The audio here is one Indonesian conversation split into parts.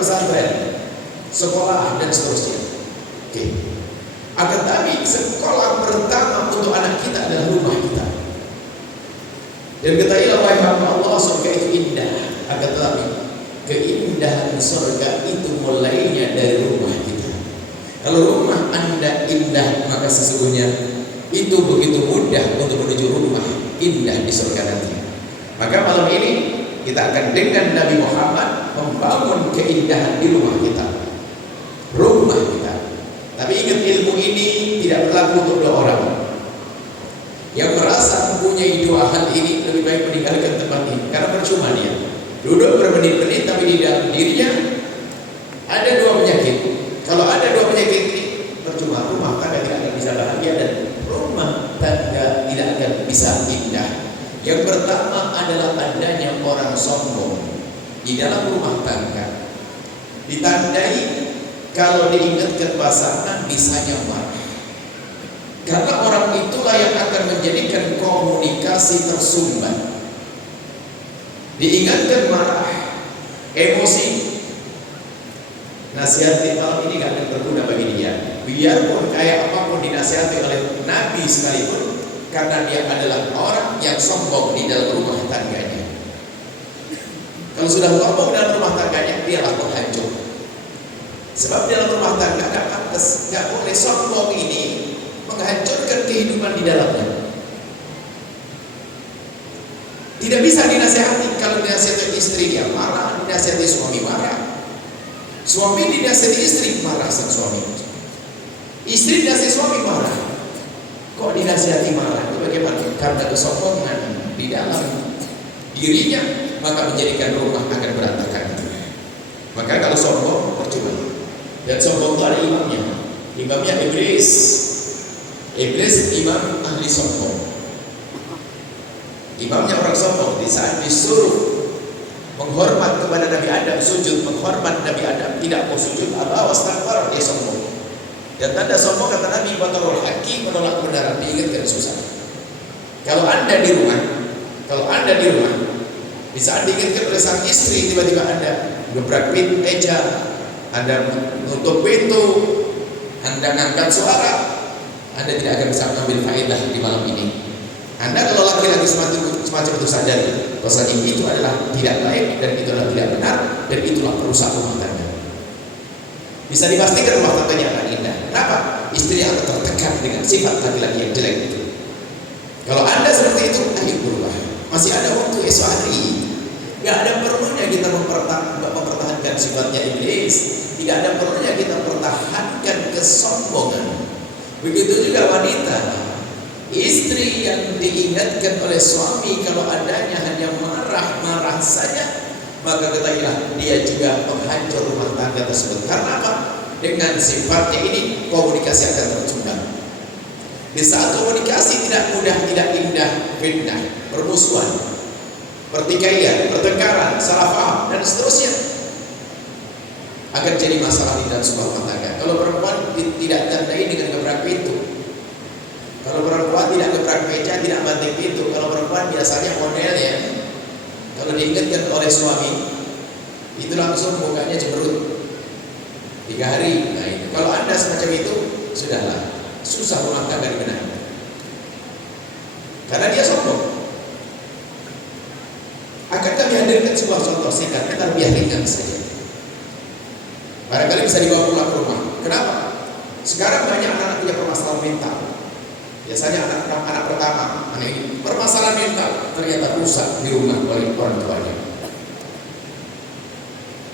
pesantren, sekolah dan seterusnya. Oke. Akan tetapi sekolah pertama untuk anak kita adalah rumah kita. Dan ketahuilah wahai hamba Allah, surga itu indah. Akan tetapi keindahan surga itu mulainya dari rumah kita. Kalau rumah Anda indah, maka sesungguhnya itu begitu mudah untuk menuju rumah indah di surga nanti. Maka malam ini kita akan dengan Nabi Muhammad membangun keindahan di rumah kita, rumah kita. Tapi ingat, ilmu ini tidak berlaku untuk dua orang. Yang merasa mempunyai dua hal ini lebih baik meninggalkan tempat ini, karena percuma dia duduk bermenit-menit tapi di dalam dirinya ada dua penyakit. Kalau ada dua penyakit ini, percuma, rumah tangga tidak akan bisa bahagia dan rumah tangga tidak akan bisa indah. Yang pertama adalah adanya orang sombong di dalam rumah tangga. Ditandai kalau diingatkan pasangan bisanya marah. Karena orang itulah yang akan menjadikan komunikasi tersumbat. Diingatkan marah, emosi, nasihati malam ini gak akan berguna bagi dia. Biarpun kayak apapun dinasihati oleh Nabi sekalipun, karena dia adalah orang yang sombong di dalam rumah tangganya. Kalau sudah sombong dalam rumah tangganya, dialah penghancur. Sebab dalam rumah tangga gak boleh sombong ini menghancurkan kehidupan di dalamnya. Tidak bisa dinasihati. Kalau dinasihati istri dia marah, dinasihati suami marah. Suami dinasihati istri marah sang suami. Istri dinasihati suami marah. Kok dinasihati marah? Itu bagaimana? Karena kesombongan di dalam dirinya, maka menjadikan rumah akan berantakan. Maka kalau sombong percuma. Dan sombong itu ada imamnya. Imamnya iblis. Iblis imam ahli sombong. Imamnya orang sombong. Di saat disuruh menghormat kepada Nabi Adam, sujud menghormat Nabi Adam, tidak mau sujud, Allah wastakbar, dia sombong. Dan tanda sombong kata Nabi, batarul haqi, menolak kebenaran, diingatkan susah. Kalau Anda di rumah, di saat diingatkan oleh sang istri, tiba-tiba Anda gebrak pintu meja, Anda menutup pintu, Anda ngangkat suara, Anda tidak akan bisa mengambil faedah di malam ini. Anda kalau laki-laki semacam itu saja, bahwasanya itu adalah tidak baik dan itu adalah tidak benar dan itulah perusak rumah tangga. Bisa dipastikan rumah tangganya akan indah. Kenapa? Istri akan tertekan dengan sifat laki-laki yang jelek itu. Kalau Anda seperti itu, ayo berubah. Masih ada waktu esok hari. Tidak ada perlunya kita mempertahankan sifatnya iblis. Tidak ada perlunya kita pertahankan kesombongan. Begitu juga wanita. Istri yang diingatkan oleh suami kalau adanya hanya marah-marah saja, maka ketahuilah dia juga penghancur rumah tangga tersebut. Karena apa? Dengan sifatnya ini komunikasi akan tercumbat. Di saat komunikasi tidak mudah, tidak indah, fitnah, permusuhan, pertikaian, pertengkaran, salah paham dan seterusnya akan jadi masalah di dalam sebuah rumah tangga. Kalau perempuan tidak tandai dengan gebrak pintu, kalau perempuan tidak gebrak meja, tidak banting pintu, kalau perempuan biasanya modelnya kalau diingatkan oleh suami itu langsung mukanya cemberut 3 hari. Nah itu kalau Anda semacam itu, sudahlah, susah rumah tangga dibenahi. Karena dia sombong. Akan kami hadirkan sebuah contoh singkat, kita biar ringan saja. Barangkali bisa dibawa pulang ke rumah. Kenapa? Sekarang banyak anak punya permasalahan mental. Biasanya anak pertama, anak ini permasalahan mental ternyata rusak di rumah oleh orang tuanya.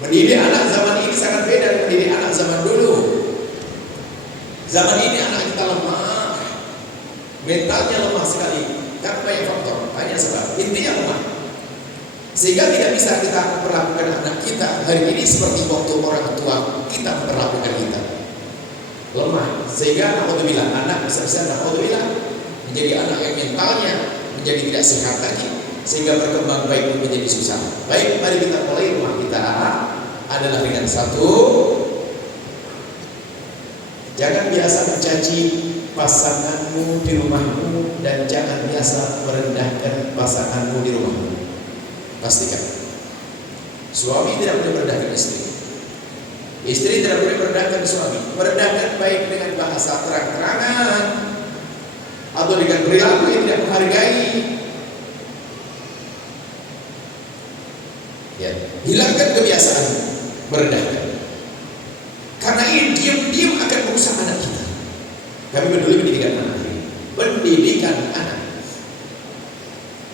Mendidik anak zaman ini sangat beda dengan mendidik anak zaman dulu. Zaman ini anak kita lemah, mentalnya lemah sekali. Karena banyak faktor, banyak sebab. Intinya lemah. Sehingga tidak bisa kita perlakukan anak kita hari ini seperti waktu orang tua kita memperlakukan kita. Lemah, sehingga anak bisa-bisa menjadi anak yang mentalnya menjadi tidak sehat lagi, sehingga berkembang baik menjadi susah. Baik, mari kita mulai. Rumah kita adalah dengan satu, jangan biasa mencaci pasanganmu di rumahmu dan jangan biasa merendahkan pasanganmu di rumahmu. Pastikan suami tidak boleh merendahkan istri, Istri tidak boleh merendahkan suami. Merendahkan baik dengan bahasa terang-terangan atau dengan perilaku yang tidak menghargai. Ya, hilangkan kebiasaan merendahkan. Karena ini diam-diam akan merusak anak kita. Kami peduli pendidikan anak. Pendidikan anak.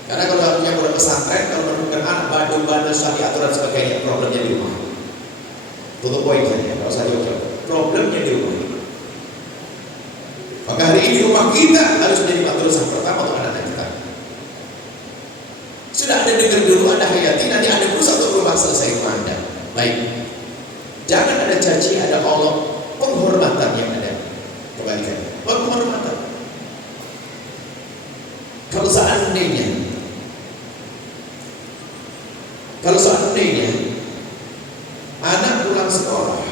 Karena kalau punya pondok pesantren, kalau menemukan anak bandel-bandel salah diatur dan sebagainya, problemnya di rumah. Tutup poin saja, kalau saya jawab. Problemnya di rumah. Maka hari ini rumah kita harus menjadi madrasah pertama untuk anak-anak kita. Sudah Anda dengar dulu, Anda hayati, nanti Anda berusaha untuk berubah, selesai rumah Anda. Baik. Jangan ada caci, ada Allah, penghormatan yang ada. Kembalikan. Penghormatan. Kalau seandainya anak pulang sekolah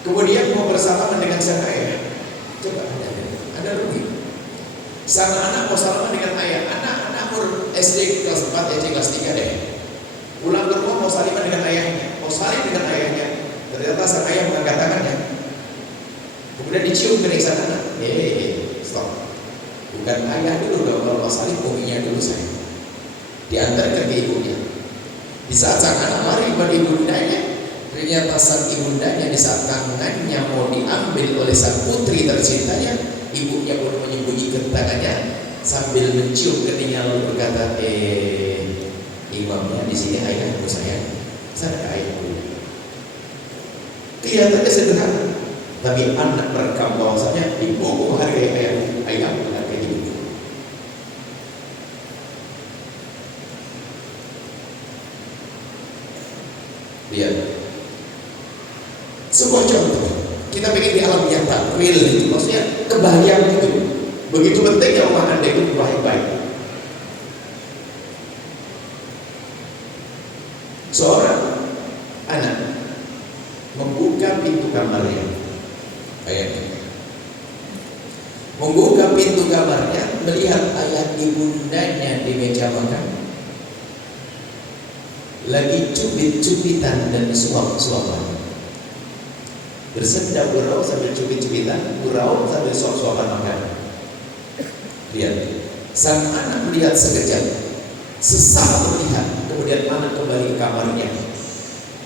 kemudian mau bersalaman dengan sang ayah, coba ada rugi. Sang anak mau salaman dengan ayah, anak umur SD kelas 4, SD kelas 3 deh, pulang ke rumah mau salaman dengan ayahnya, mau salim dengan ayahnya, ternyata sang ayah mengangkat tangannya, kemudian dicium ke sang anak. Stop. Bukan ayah dulu dong, kalau salim uminya dulu saya. Diantarkan ke ibunya. Di saat sang anak lari kepada ibundanya, ternyata sang ibundanya di saat tangannya mau diambil oleh sang putri tercintanya, ibunya pun menyembunyikan tangannya sambil mencium keningnya lalu berkata, imamnya di sini ayahku sayang, sana ayahku. Kelihatannya sederhana, tapi anak merekam bahwasanya ibuku hargai ayahku, ayahku hargai ibuku. Lihat, sebuah contoh. Kita pengen di alam nyata, real itu, maksudnya kebahagiaan itu. Begitu pentingnya rumah Anda itu baik-baik. Seorang anak membuka pintu kamarnya, membuka pintu kamarnya, melihat ayah ibundanya di meja makan, lagi cubit-cubitan dan suap-suapan, bersenda gurau sambil cubit-cubitan, gurau sambil suap-suapan makan. Lihat, sang anak melihat sekejap, sesaat melihat, kemudian anak kembali ke kamarnya.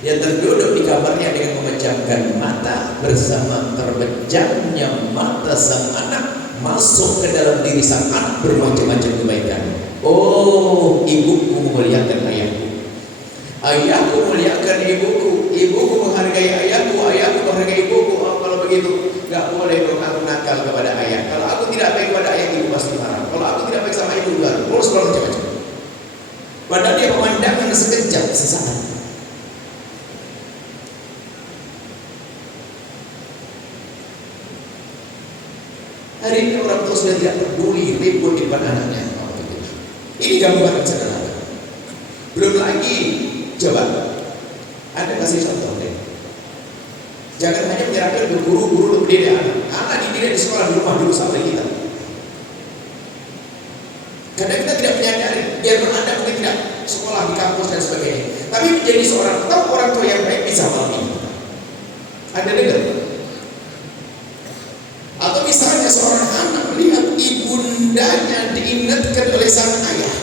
Dia terduduk di kamarnya dengan memejamkan mata, bersama terbejamnya mata sang anak masuk ke dalam diri sang anak bermacam-macam kebaikan. Oh, ibuku memuliakan ayahku. Ayahku muliakan ibuku, ibuku menghargai ayahku, ayahku menghargai ibuku. Oh, kalau begitu, nggak boleh dong aku nakal kepada ayah. Kalau aku tidak baik kepada ayah, ibu pasti marah. Kalau aku tidak baik sama ibu, baru macam-macam. Padahal dia memandangkan sekejap, sesaat. Hari ini orang tua sudah tidak peduli ribut di depan anaknya. Ini gambaran sederhana. Belum lagi, coba Anda kasih contoh deh. Jangan hanya menyerahkan ke guru-guru untuk mendidik anak. Anak dididik di sekolah, di rumah dulu sampai kita. Karena kita tidak menyadari, biarpun Anda mungkin tidak sekolah di kampus dan sebagainya, tapi menjadi seorang orang tua yang baik bisa malam. Anda dengar? Atau misalnya seorang anak melihat ibundanya diingatkan oleh sang ayah,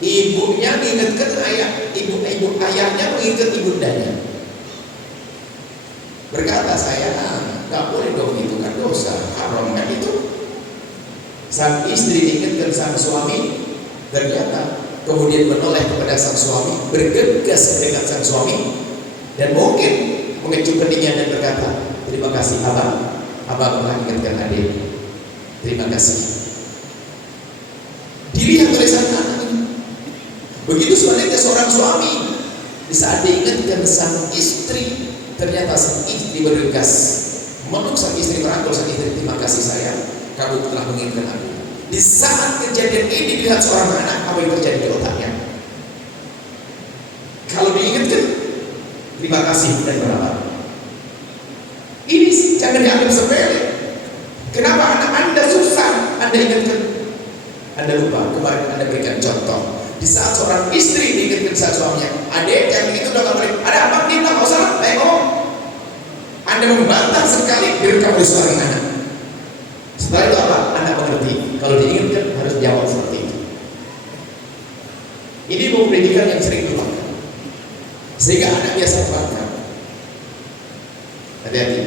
ibunya mengingatkan ayah, ibu ayahnya mengingat ibundanya, berkata, sayang, nggak boleh dong, itu kan dosa, haram kan itu. Sang istri diingatkan sang suami, ternyata kemudian menoleh kepada sang suami, bergegas dengan sang suami, dan mungkin mengecup keningnya dan berkata, terima kasih abang telah ingatkan adik, terima kasih. Dilihat oleh sang anak. Begitu sebaliknya seorang suami, di saat diingatkan sang istri, ternyata sang istri bergegas meluk sang istri, merangkul sang istri, terima kasih sayang, kamu telah mengingatkan aku. Di saat kejadian ini dilihat seorang anak, apa yang terjadi di otaknya? Kalau diingatkan, terima kasih dan berapa? Ini jangan dianggap sepele. Kenapa anak Anda susah Anda ingatkan? Anda lupa, kemarin Anda berikan contoh Di saat seorang istri diingatkan saat suaminya, adek jangan gitu dong, boleh. Ada abang dia nggak usah, baik ngomong. Anda membantah sekali direkam oleh seorang anak. Setelah itu apa? Anak mengerti. Kalau diingatkan harus jawab seperti itu. Ini pendidikan yang sering dilakukan, sehingga anak biasa membantah. Hati-hati.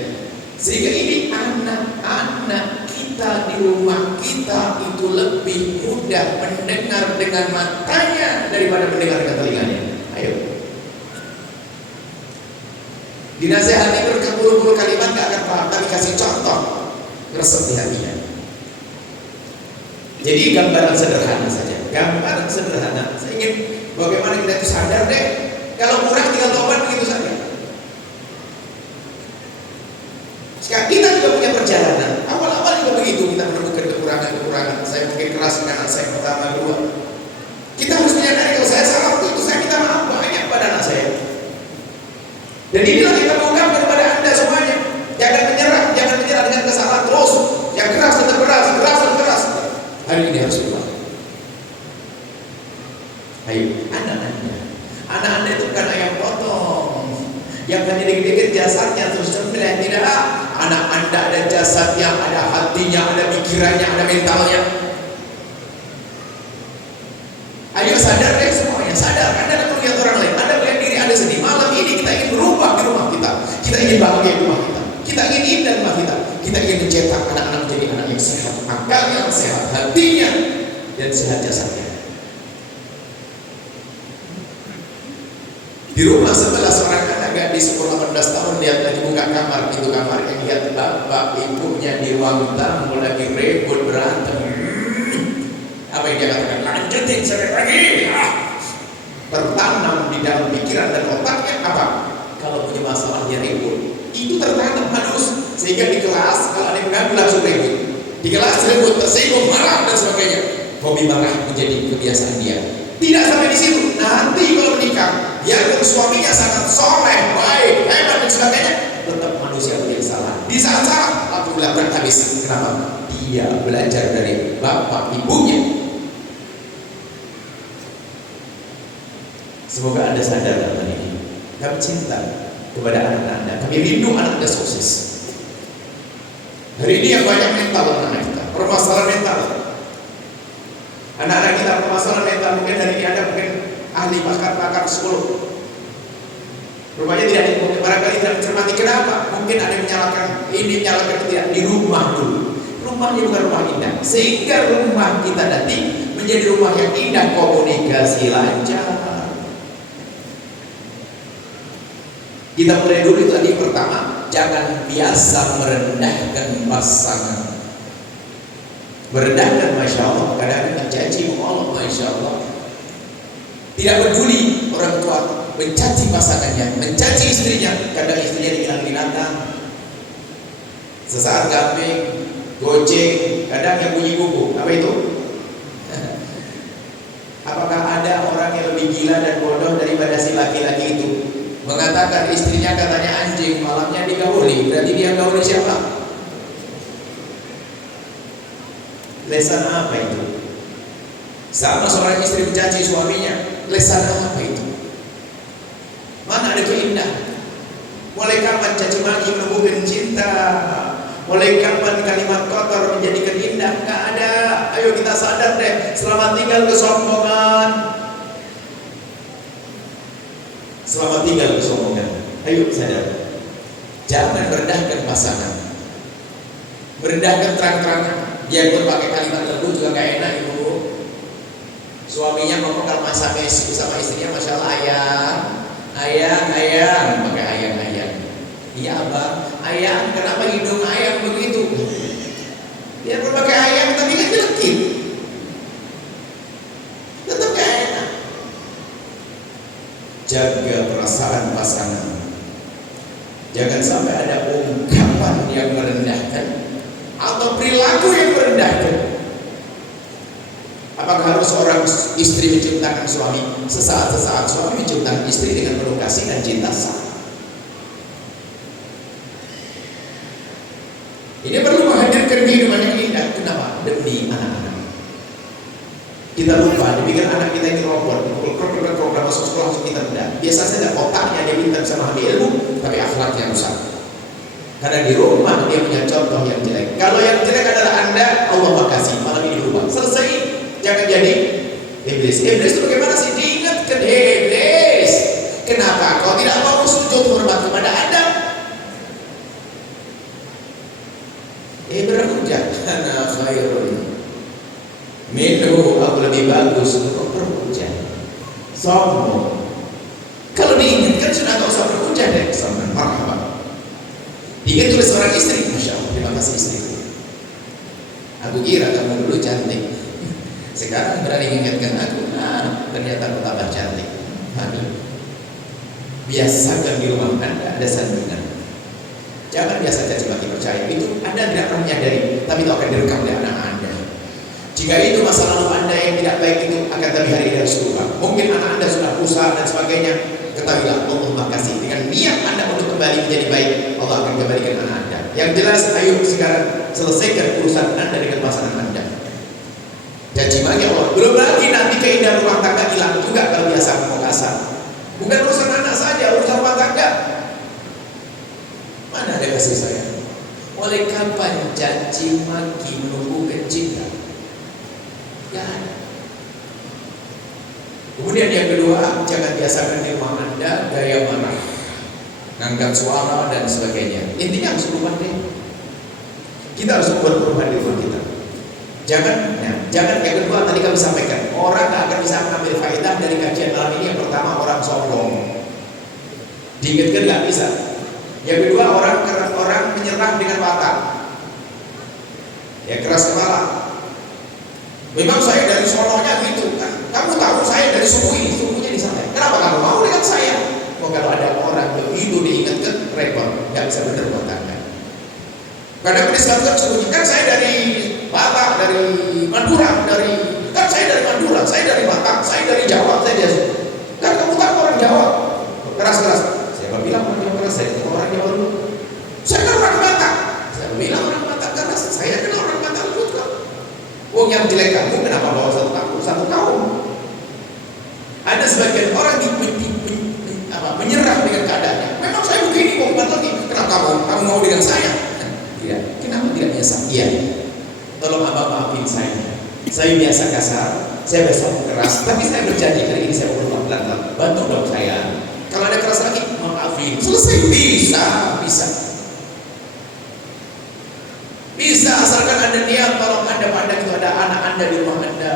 Sehingga ini anak-anak kita di rumah kita itu lebih mudah mendengar dengan matanya daripada mendengar dengan telinganya. Ayo. Dinasehati berkepuluh-puluh kalimat gak akan paham, tapi kasih contoh resep di hatinya. Jadi gambaran sederhana saja. Gambaran sederhana. Saya ingin bagaimana kita itu sadar deh. Kalau kurang tinggal tobat begitu saja. Sekarang kita juga punya perjalanan. Awal-awal juga begitu, kita menemukan kekurangan-kekurangan. Saya mungkin keras dengan anak saya pertama, kedua. Kita harus menyadari kalau saya salah waktu itu saya minta maaf banyak pada anak saya. Dan inilah kita mengungkapkan kepada anda semuanya. Jangan menyerah dengan kesalahan terus. Yang keras tetap keras, keras dan keras. Hari ini harus berubah. Ayo, anak-anda itu bukan ayam potong yang hanya dikit-dikit jasadnya terus terpilih. Tidak, anak anda ada jasadnya, ada hatinya, ada pikirannya, ada mentalnya. Ayo sadar deh semuanya, sadar. Anda tidak melihat orang lain, anda melihat diri anda sendiri. Malam ini kita ingin berubah di rumah kita. Kita ingin bahagia di rumah kita. Kita ingin indah di rumah kita. Kita ingin mencetak anak-anak menjadi anak yang sehat, akalnya sehat, hatinya dan sehat jasadnya. Di rumah sebelah seorang anak gadis umur 18 tahun, dia lagi buka kamar, pintu kamar, yang lihat bapak ibunya di ruang tamu lagi ribut berantem. Apa yang dia katakan? Lanjutin sampai pagi. Tertanam di dalam pikiran dan otaknya apa? Kalau punya masalah dia ribut. Itu tertanam halus, sehingga di kelas kalau ada yang mengganggu langsung ribut. Di kelas ribut, tersinggung, marah dan sebagainya. Hobi marah menjadi kebiasaan dia. Tidak sampai di situ. Nanti kalau menikah, biarpun suaminya sangat soleh, baik, hebat dan sebagainya, tetap manusia punya salah. Di saat salah, lalu belakang habis. Kenapa? Dia belajar dari bapak ibunya. Semoga anda sadar dalam ini. Kami cinta kepada anak-anak anda. Kami rindu anak anda sukses. Hari ini yang banyak mental anak kita, permasalahan mental. Anak-anak kita permasalahan mental, mungkin hari ini ada mungkin ahli pakar psikolog. Rupanya tidak, barangkali tidak mencermati kenapa. Mungkin ada yang menyalahkan ini, menyalahkan itu tidak. Di rumah dulu. Rumahnya bukan rumah indah. Sehingga rumah kita nanti menjadi rumah yang indah, komunikasi lancar. Kita mulai dulu itu tadi pertama, jangan biasa merendahkan pasangan. Merendahkan, Masya Allah, kadang-kadang mencaci Allah, Masya Allah. Tidak peduli orang tua mencaci pasangannya, mencaci istrinya. Kadang istrinya dibilang binatang, sesaat kambing, goceng, kadang yang bunyi kuku. Apa itu? Apakah ada orang yang lebih gila dan bodoh daripada si laki-laki itu? Mengatakan istrinya katanya anjing, malamnya digauli. Berarti dia gauli siapa? Lesan apa itu? Sama seorang istri mencaci suaminya, lesan apa itu? Mana ada keindahan? Mulai kapan caci maki menumbuhkan cinta? Mulai kapan kalimat kotor menjadikan indah? Gak ada. Ayo kita sadar deh. Selamat tinggal kesombongan. Selamat tinggal kesombongan. Ayo sadar. Jangan merendahkan pasangan. Merendahkan terang-terangan. Dia pun pakai kalimat lembut juga gak enak ibu. Suaminya ngomong kalau masa Messi sama istrinya, Masya Allah, ayang, pakai ayang. Iya abang, ayang, kenapa hidung ayang begitu? Dia pun pakai ayang tapi kan jelekit, tetap gak enak. Jaga perasaan pasangan. Jangan sampai ada ungkapan yang merendahkan atau perilaku yang merendahkan. Apakah harus seorang istri menciptakan suami? Sesaat-sesaat suami menciptakan istri dengan penuh kasih dan cinta sah. Ini perlu menghadirkan kehidupan yang indah. Kenapa? Demi anak-anak. Kita lupa, dipikir anak kita ini robot, program masuk sekolah langsung kita enggak. Biasa saja otaknya dia pintar bisa memahami ilmu, tapi akhlaknya rusak. Karena di rumah dia punya contoh yang jelek. Kalau yang jelek adalah Anda, Allah makasih malam ini berubah. Selesai, jangan jadi iblis. Iblis itu bagaimana sih? Diingatkan, iblis, kenapa kau tidak mau sujud hormat kepada Adam? Berhujah, ana khairun minhu, aku lebih bagus. Untuk berhujah, sombong. Kalau diingatkan sudah tak usah berhujah deh. Sombong, marhaba. Diingat oleh seorang istri, masya Allah, terima kasih istri. Aku kira kamu dulu cantik, sekarang berani mengingatkan aku. Ternyata aku tambah cantik. Amin. Biasakan di rumah Anda ada sandungan. Jangan biasa caci maki, percaya itu Anda tidak pernah menyadari, tapi itu akan direkam oleh anak Anda. Jika itu masa lalu Anda yang tidak baik itu akan tapi hari ini harus berubah. Mungkin anak Anda sudah usaha dan sebagainya. Ketahuilah Allah makasih dengan niat Anda untuk kembali menjadi baik, Allah akan kembalikan anak Anda. Yang jelas, ayo sekarang selesaikan urusan Anda dengan pasangan Anda. Janji bagi Allah. Belum lagi nanti keindahan rumah tangga hilang juga kalau biasa mau kasar. Bukan urusan anak saja, urusan rumah tangga. Mana ada kasih sayang? Oleh kapan janji maki menumbuhkan cinta? Gak ada. Kemudian yang kedua, jangan biasakan di rumah Anda gaya marah, ngangkat suara dan sebagainya. Intinya harus berubah deh. Kita harus membuat perubahan di rumah kita. Jangan yang kedua tadi kami sampaikan, orang gak akan bisa mengambil faedah dari kajian malam ini. Yang pertama, orang sombong, diingatkan gak bisa. Yang kedua, orang menyerang dengan watak, ya keras kepala. Memang saya dari sononya gitu kan. Kamu tahu saya dari suku ini, sukunya di sana. Kenapa kamu mau dengan saya? Kalau ada orang begitu diingatkan, repot, nggak bisa benar buat tangga. Kadang disebutkan sukunya, kan saya dari Batak, dari Madura, kan saya dari Madura, saya dari Batak, saya dari Jawa, saya dari. Kan kamu tahu orang Jawa, keras. Saya bilang orang Jawa keras, saya orang Jawa dulu. Saya kan orang Batak, saya bilang orang Batak keras, saya kan orang Batak dulu. Wong yang jelek kamu kenapa bawa satu kaum? Ada sebagian orang menyerah dengan keadaannya. Memang saya begini kok, bukan lagi. Kenapa kamu mau dengan saya? Tidak. Kenapa tidak biasa? Iya. Tolong abang maafin saya. Saya biasa kasar, saya biasa keras, tapi saya berjanji hari ini saya mau pelan-pelan. Bantu dong saya. Kalau ada keras lagi, maafin. Selesai. Bisa asalkan ada niat. Tolong Anda pandang itu ada anak Anda di rumah Anda.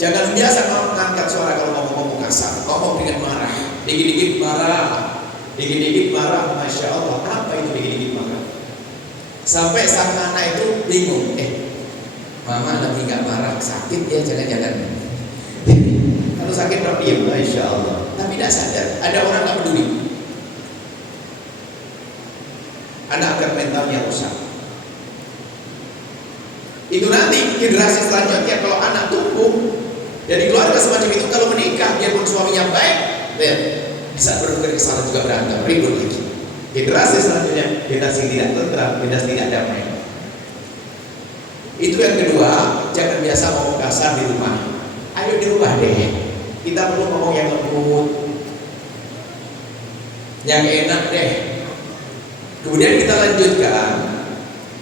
Jangan biasa kalau mengangkat suara kalau mau ngomong kasar, ngomong dengan marah, dikit-dikit marah, masya Allah. Apa itu dikit-dikit marah? Sampai sang anak itu bingung. Mama lagi nggak marah, sakit ya jangan-jangan. Kalau sakit berdiam, masya Allah. Tapi tidak sadar, ada orang nggak peduli. Anak agar mentalnya rusak. Itu nanti generasi selanjutnya kalau anak tumbuh dari keluarga semacam itu, kalau menikah biarpun suaminya baik, bisa berpikir kesalahan juga berantem, ribut lagi. Generasi selanjutnya generasi tidak tentram, generasi tidak damai. Itu yang kedua, jangan biasa ngomong kasar di rumah. Ayo dirubah deh. Kita perlu ngomong yang lembut, yang enak deh. Kemudian kita lanjutkan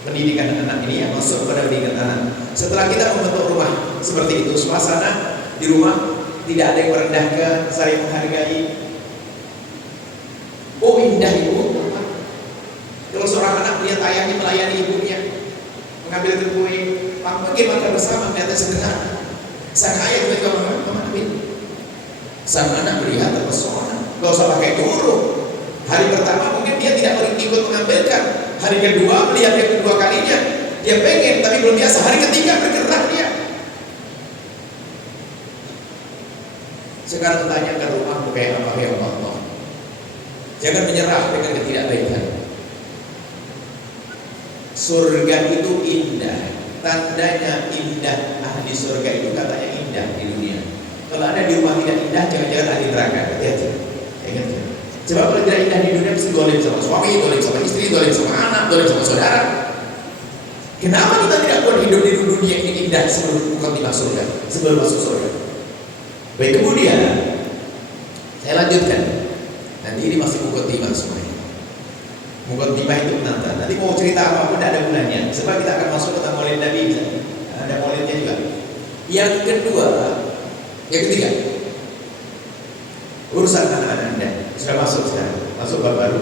pendidikan anak ini, yang masuk pada pendidikan anak. Setelah kita membentuk rumah seperti itu, suasana di rumah tidak ada yang merendahkan, saling menghargai. Oh indah ibu. Kalau seorang anak melihat ayahnya melayani ibunya, mengambil kue, pergi makan bersama, ternyata sederhana. Sang ayah juga mengambil. Sang anak melihat terpesona. Gak usah pakai guru. Hari pertama mungkin dia tidak ikut mengambilkan. Hari kedua melihat yang kedua kalinya, dia pengen tapi belum biasa. Hari ketiga bergerak dia. Sekarang tanyakan rumahmu kayak apa ya Allah. Jangan menyerah dengan ketidakbaikan. Surga itu indah. Tandanya indah, ahli surga itu katanya indah di dunia. Kalau ada di rumah tidak indah, jangan-jangan ahli neraka. Hati-hati. Ingat ya. Coba kalau tidak indah di dunia, mesti dolim sama suami, dolim sama istri, dolim sama anak, dolim sama saudara. Kenapa kita tidak buat hidup di dunia ini indah sebelum bukan di surga, sebelum masuk surga? Baik, kemudian saya lanjutkan. Nanti ini masih mukotimah semuanya. Mukotimah itu penantang. Nanti mau cerita apapun tidak ada gunanya. Sebab kita akan masuk ke maulid Nabi, ada maulidnya juga. Yang kedua, yang ketiga, urusan anak-anak Anda sudah masuk sekarang, masuk bab baru.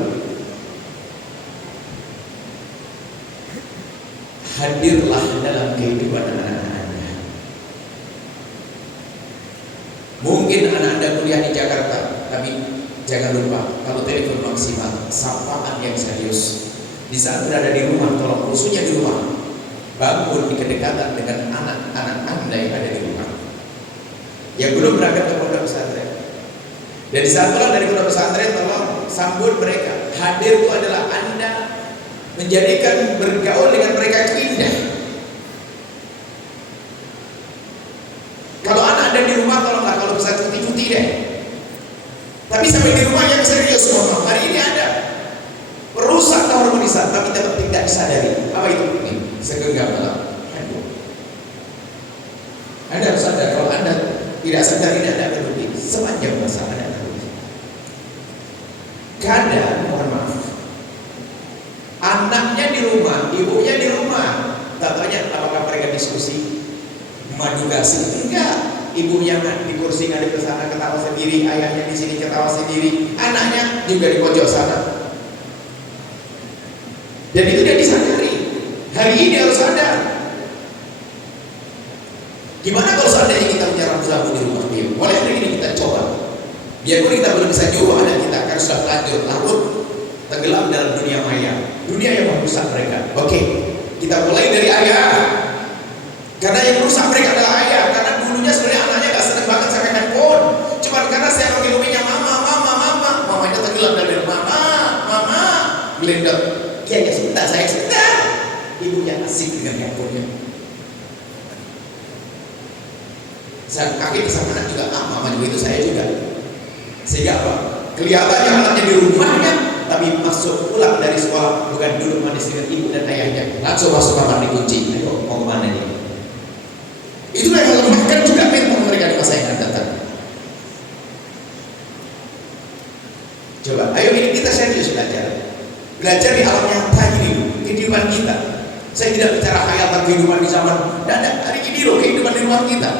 Hadirlah dalam kehidupan anak-anak Anda. Mungkin anak Anda kuliah di Jakarta, tapi jangan lupa kalau telepon maksimal, sapaan yang serius. Di saat berada di rumah, tolong khususnya di rumah, bangun di kedekatan dengan anak-anak Anda yang ada di rumah, yang belum berangkat ke pondok pesantren. Dan di saat pulang dari pondok pesantren, tolong sambut mereka. Hadir itu adalah Anda menjadikan bergaul dengan mereka itu indah. Kalau anak ada di rumah, tolonglah kalau bisa cuti-cuti deh. Tapi sampai di rumah yang serius ngomong. Hari ini ada perusak keharmonisan, tapi tetap tidak disadari. Apa itu? Nih, segenggam malam. Anda harus sadar, kalau Anda tidak sadar ini Anda akan rugi sepanjang masa Anda akan rugi. Kadang, mohon maaf, anaknya di rumah, ibunya di rumah, tak tanya apakah mereka diskusi, madugasi, enggak. Ibunya di kursi ngadep ke sana ketawa sendiri, ayahnya di sini ketawa sendiri, anaknya juga di pojok sana. Dan itu tidak disadari. Hari ini harus ada. Gimana kalau seandainya kita punya rambu-rambu di rumah dia? Boleh hari ini kita coba. Biarpun kita belum bisa jauh anak kita, karena sudah lanjut larut tenggelam dalam dunia maya, dunia yang merusak mereka. Oke, kita mulai dari ayah. Karena yang merusak mereka adalah ayah. Karena dulunya sebenarnya anaknya gak seneng banget sama handphone. Cuma karena saya panggil mama, mamanya tenggelam dalam mama, gelendot. Iya, sebentar saya sebentar. Ibunya asik dengan handphonenya. Saya kakek sama anak juga, mama juga itu saya juga. Sehingga apa? Kelihatannya anaknya di rumahnya, tapi masuk pulang dari sekolah bukan duduk manis dengan ibu dan ayahnya, langsung masuk kamar dikunci. Ayo, mau kemana ini? Itulah yang melemahkan juga mental mereka di masa yang akan datang. Coba, ayo ini kita serius belajar di alam nyata ini, kehidupan kita. Saya tidak bicara khayal kehidupan di zaman dan hari ini loh kehidupan di rumah kita.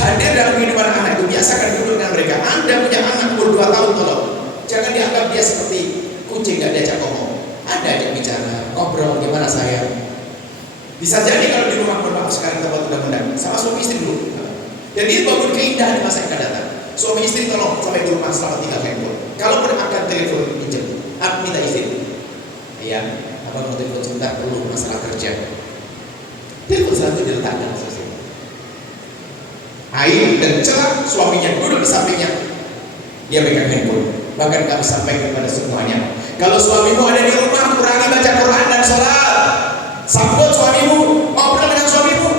Hadir dalam kehidupan anak itu, biasakan duduk dengan mereka. Anda punya anak umur 2 tahun, tolong jangan dianggap dia seperti kucing gak diajak ngomong. Anda ajak bicara, ngobrol, gimana sayang. Bisa jadi kalau di rumah berbapak sekarang tempat undang-undang sama suami istri dulu. Dan ini bangun keindahan di masa yang akan datang. Suami istri tolong sampai di rumah selama 3 handphone. Kalau pun akan telepon pinjam, minta izin. Ya, apa mau telepon sebentar perlu masalah kerja. Telepon satu diletakkan selesai. Air dan celak suaminya duduk di sampingnya. Dia pegang handphone. Bahkan kami sampaikan kepada semuanya. Kalau suamimu ada di rumah, kurangi baca Quran dan sholat. Sambut suamimu, ngobrol dengan suamimu.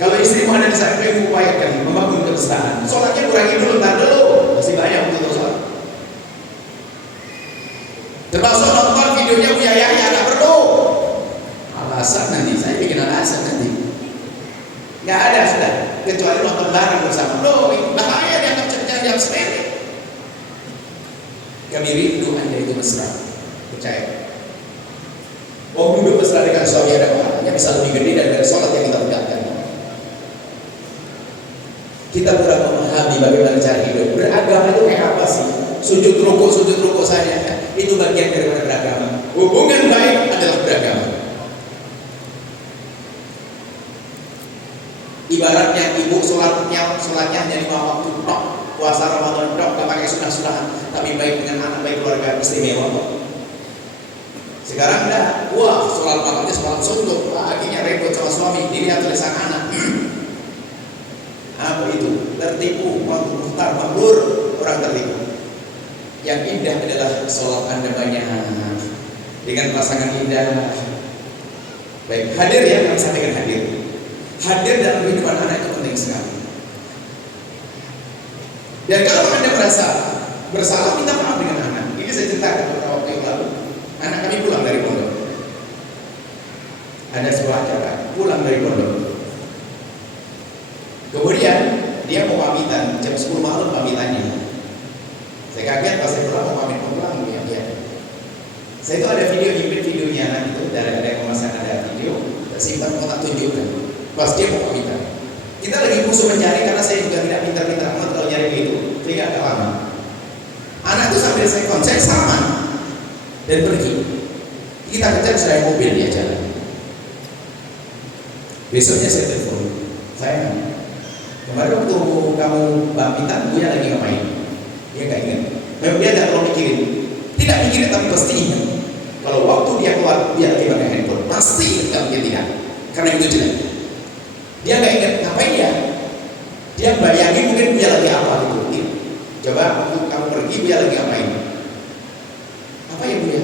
Kalau istrimu ada di sampingmu, upayakan membangun kebersamaan. Sholatnya kurangi dulu, ntar dulu. Masih banyak untuk sholat. Termasuk nonton videonya Buya Yahya, nggak perlu. Alasan nanti, saya bikin alasan nanti. Nggak ada sudah, kecuali nonton bareng bersama. Loh, bahaya dianggap cerita jam sepele. Kami rindu Anda itu mesra, percaya. Oh, duduk mesra dengan suami ada pahalanya bisa lebih gede dari sholat yang kita tegakkan. Kita kurang memahami bagaimana cara hidup. Beragama itu kayak apa sih? Sujud rukuk saja itu bagian daripada beragama. Hubungan baik adalah beragama. Ibaratnya ibu sholatnya hanya 5 waktu tok, puasa Ramadan tok, gak pakai sunah-sunahan, tapi baik dengan anak, baik keluarga, istimewa. Sekarang dah, wah sholat malamnya sholat suntuk, paginya repot sama suami, dilihat oleh sang anak. Apa itu? Tertipu, muhtar, makmur, orang tertipu. Yang indah adalah sholat Anda banyak dengan pasangan indah. Baik, hadir ya, kami sampaikan hadir. Hadir dalam kehidupan anak itu penting sekali. Dan kalau Anda merasa bersalah, minta maaf dengan anak. Ini saya ceritakan beberapa waktu yang lalu. Anak kami pulang ada sebuah acara, pulang dari pondok. Kemudian dia mau pamitan, jam 10 malam pamitannya. Saya kaget pas saya pulang mau pamit pulang ya. Saya itu ada video, nyimpen videonya itu dari ada yang memasang ada video, tak simpan mau tak tunjukkan. Pas dia mau pamitan, kita lagi musuh mencari karena saya juga tidak pintar-pintar amat kalau nyari gitu, sehingga agak lama. Anak itu sambil saya konsen sama dan pergi. Kita kejar sudah mobil dia jalan. Besoknya saya telepon, saya kemarin waktu kamu pamitan, Buya lagi ngapain? Dia nggak ingat. Memang dia tidak perlu mikirin, tidak mikirin tapi pasti ingat. Kalau waktu dia keluar, dia lagi pakai handphone, pasti ingat kalau dia tidak. Karena itu jelas. Dia nggak ingat ngapain ya. Dia bayangin mungkin Buya lagi apa gitu. Coba waktu kamu pergi, Buya lagi ngapain? Apa ya Buya?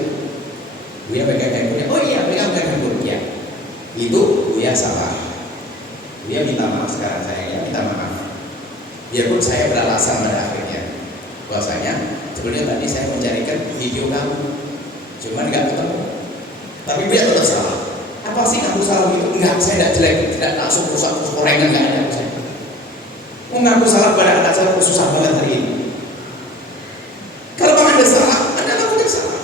Buya pegang handphone. Oh iya, pegang handphone ya. Itu Buya salah. Buya minta maaf sekarang sayangnya, minta maaf. Biarpun saya beralasan pada akhirnya bahwasanya sebenarnya tadi saya mencarikan video kamu, cuman nggak ketemu. Tapi Buya tetap salah. Apa sih kamu salah gitu? Enggak, saya tidak jelek, tidak langsung rusak korengan, nggak ada saya. Mengaku salah pada anak saya susah banget hari ini. Kalau kamu ada salah, Anda tak mungkin salah.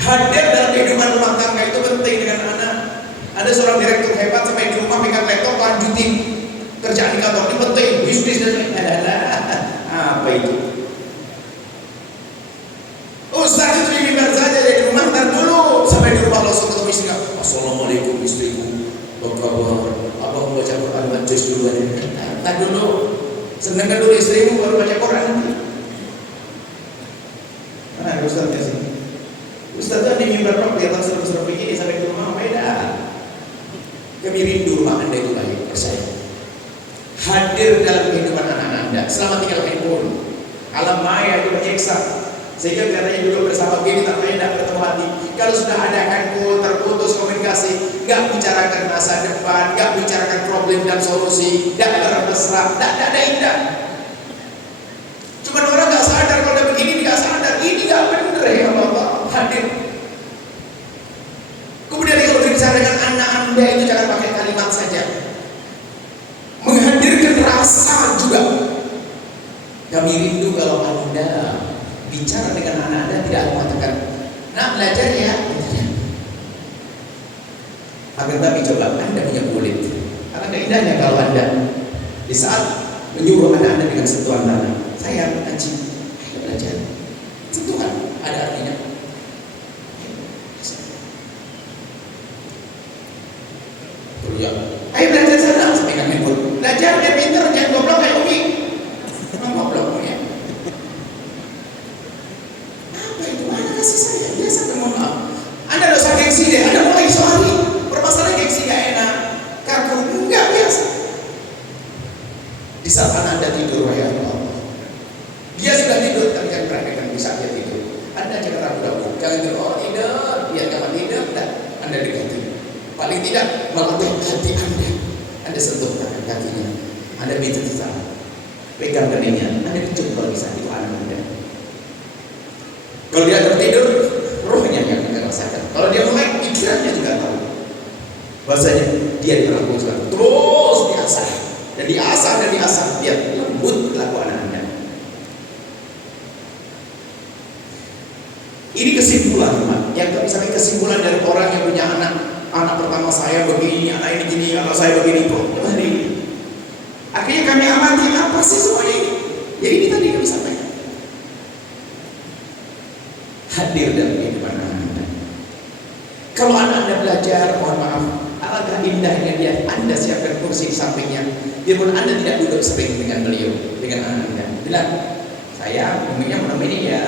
Hadir dalam kehidupan rumah tangga itu penting dengan anak. Ada seorang direktur hebat sampai di rumah pegang laptop lanjutin kerjaan di kantor, ini penting, bisnis dan lain-lain. Apa itu? Ustaz itu di mimbar saja di rumah, ntar dulu sampai di rumah langsung ketemu istrinya. Assalamualaikum istriku, apa kabar? Abang mau baca Quran, baca duluan. Ntar dulu, senangkan dulu istrimu baru baca Quran. Mana Ustaznya sih? Ustaznya di mimbar rock di atas serem-serem begini sampai di rumah beda. Kami rindu rumah Anda itu baik, percaya. Hadir dalam kehidupan anak-anak Anda selama tinggal handphone. Alam maya itu menyiksa. Sehingga katanya dulu bersama begini tak tidak bertemu hati. Kalau sudah ada handphone terputus komunikasi, nggak bicarakan masa depan, nggak bicarakan problem dan solusi, nggak bermesra, nggak indah. Cuma orang nggak sadar kalau udah begini nggak sadar, ini nggak bener ya Allah. Hadir. Kemudian kalau berbicara dengan anak Anda itu jangan pakai kalimat saja, menghadirkan rasa juga. Kami rindu kalau Anda bicara dengan anak Anda tidak mengatakan, nak belajar ya. Akan tapi coba Anda punya kulit. Alangkah indahnya kalau Anda di saat menyuruh anak Anda dengan sentuhan tangan, sayang, Aji, ayo belajar. Sentuhan ada artinya. Ya. Ayo belajar sana, pegang handphone. Belajar dia pintar, jangan goblok kayak Umi. Goblok ya. Apa itu? Mana kasih saya? Biasa mohon maaf. Anda dosa gengsi deh. Anda mulai sorry. Permasalahan gengsi gak enak. Kaku enggak biasa. Di saat Anda tidur, ya Allah. Dia sudah tidur, tapi kan praktekkan bisa dia tidur. Anda jangan ragu-ragu. Jangan tidur, oh tidur, biar kapan tidur, enggak. Anda dekati. Paling tidak melatih hati Anda. Anda sentuh tangan kakinya, Anda bicara, pegang keningnya, Anda kecup kalau bisa itu anak Anda. Kalau dia tertidur, rohnya yang akan rasakan. Kalau dia melek, pikirannya juga tahu. Bahasanya dia diperlakukan terus diasah dan diasah biar lembut kelakuan Anda. Ini kesimpulan, teman. Yang kami sampai kesimpulan dari orang yang punya anak. Anak pertama saya begini, anak ini gini, anak saya begini, akhirnya kami amati apa sih semua ini? Ya ini tadi kami sampaikan. Hadir dalam kehidupan Anda. Kalau anak Anda belajar, mohon maaf, alangkah indahnya dia. Anda siapkan kursi di sampingnya. Biarpun Anda tidak duduk sering dengan beliau, dengan anak Anda. Bilang, saya umumnya menemani ya.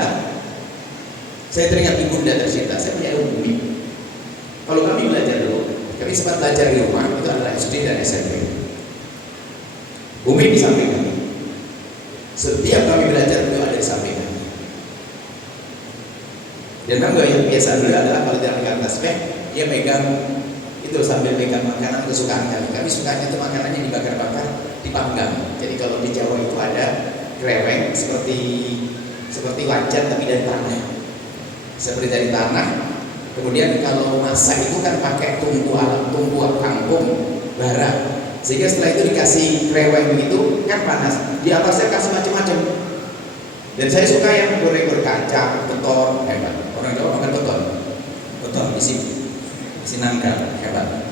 Saya teringat ibunda tercinta, saya punya Umi. Kalau kami belajar dulu, kami sempat belajar di rumah, itu adalah SD dan SMP. Umi di samping kami. Setiap kami belajar, itu ada di samping kami. Dan kamu yang biasa dulu adalah kalau dia pegang tasbih, dia pegang itu sambil pegang makanan kesukaan kami. Kami sukanya itu makanannya dibakar-bakar, dipanggang. Jadi kalau di Jawa itu ada kreweng seperti wajan tapi dari tanah. Seperti dari tanah. Kemudian kalau masak itu kan pakai tungku kangkung bara, sehingga setelah itu dikasih kreweng gitu kan panas, di atasnya kasih macam-macam. Dan saya suka yang goreng berkacang, beton, hebat. Orang Jawa makan beton isi nangka, hebat.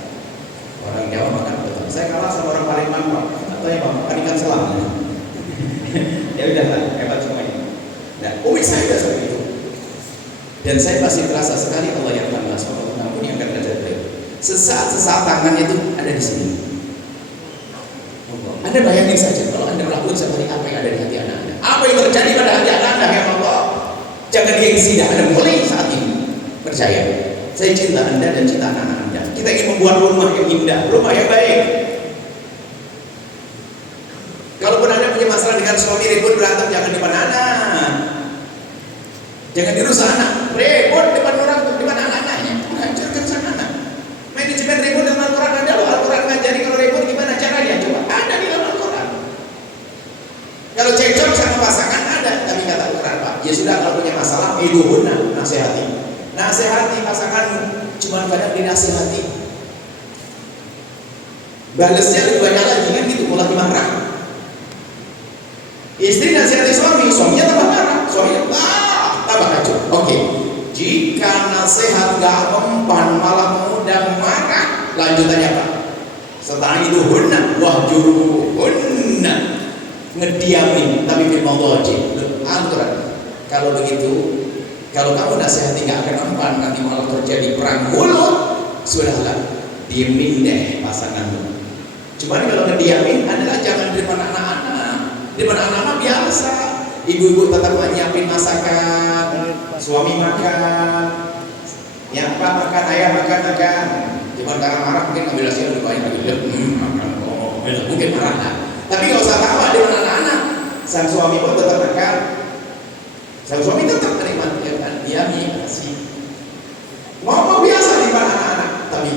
Orang Jawa makan beton. Saya kalah sama orang Palembang, Pak. Atau ya Pak, makan ikan selam. Ya udah lah, hebat semuanya. Nah, umi saya udah seperti itu. Dan saya masih terasa sekali Allah yang akan masuk ampuni akan derajat beliau. Sesaat tangannya itu ada di sini. Anda bayangin saja kalau Anda melakukan seperti apa yang ada di hati Anda. Apa yang terjadi pada hati Anda ya Allah? Jangan gengsi, Anda mulai saat ini. Percaya, saya cinta Anda dan cinta anak-anak Anda. Kita ingin membuat rumah yang indah, rumah yang baik. Kalaupun Anda punya masalah dengan suami, ribut berantem, jangan di depan anak. Jangan dirusak anak. Ribut depan orang, depan anak-anaknya, menghancurkan sang anak. Manajemen ribut dengan Al-Quran Anda loh. Al-Quran ngajari kalau ribut gimana caranya? Coba ada di dalam Al-Quran. Kalau cekcok sama pasangan ada, tapi kata Al-Quran Pak, ya sudah kalau punya masalah, iduhunna, nasihati pasanganmu. Cuma kadang dinasihati, balesnya lebih banyak lagi kan gitu, mulai marah. Istri nasihati suaminya tambah marah, suaminya tambah kacau. Oke. Jika nasihat gak mempan malah mengundang marah, lanjutannya apa? Setelah itu wahjuruhunna, ngediamin tapi bil mawajib. Aturan. Kalau begitu, kalau kamu nasihati gak akan mempan, nanti malah terjadi perang mulut. Sudahlah, diemin deh pasanganmu. Cuman kalau ngediamin adalah jangan di depan anak-anak. Di depan anak-anak biasa. Ibu-ibu tetap nyiapin masakan, suami makan, nyapa makan, ayah makan. Cuma karena marah mungkin ambil hasil lebih banyak lagi. Makan kok, mungkin marah. Tapi nggak usah tawa di mana anak-anak. Sang suami pun tetap makan. Sang suami tetap menikmati ya kan, diami kasih. Ngomong biasa di depan anak-anak. Tapi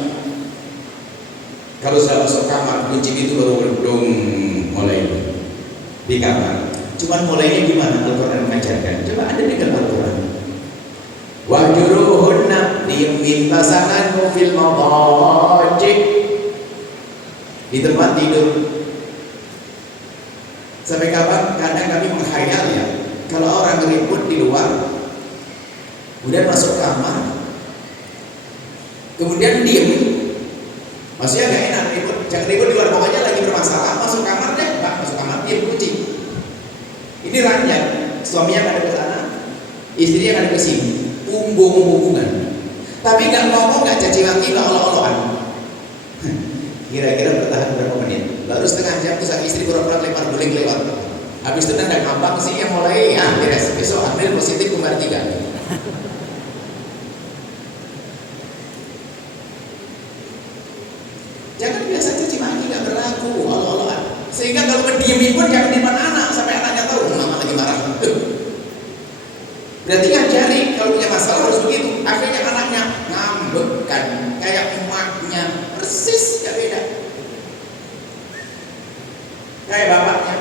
kalau sudah masuk kamar, kunci itu baru dong mulai di kamar. Cuman mulainya gimana? Al-Quran mengajarkan. Coba Anda dengar Al-Quran. Wahjuruhunna, diemin pasanganmu fil madaji, di tempat tidur. Sampai kapan? Kadang kami menghayal ya, kalau orang ribut di luar, kemudian masuk kamar, kemudian diem, maksudnya gak enak ribut. Jangan ribut di luar, pokoknya lagi bermasalah, masuk kamar deh, Pak, masuk kamar diem kucing. Ini rakyat, suaminya ada ke sana, istrinya ada ke sini, hubungan. Tapi nggak ngomong, nggak caci maki, nggak olok-olokan. Kira-kira bertahan berapa menit? Baru setengah jam tuh sang istri pura-pura lempar guling lewat. Habis itu nggak ngambang sih yang mulai, beres. Besok ambil positif kembali 3. Jangan biasa caci maki, nggak berlaku, olok-olokan. Sehingga kalau berdiemin pun jangan di depan anak sampai anaknya tahu mama lagi marah. Berarti ngajari kalau punya masalah harus begitu. Akhirnya anaknya ngambekkan kayak emaknya, persis gak beda. Kayak bapaknya.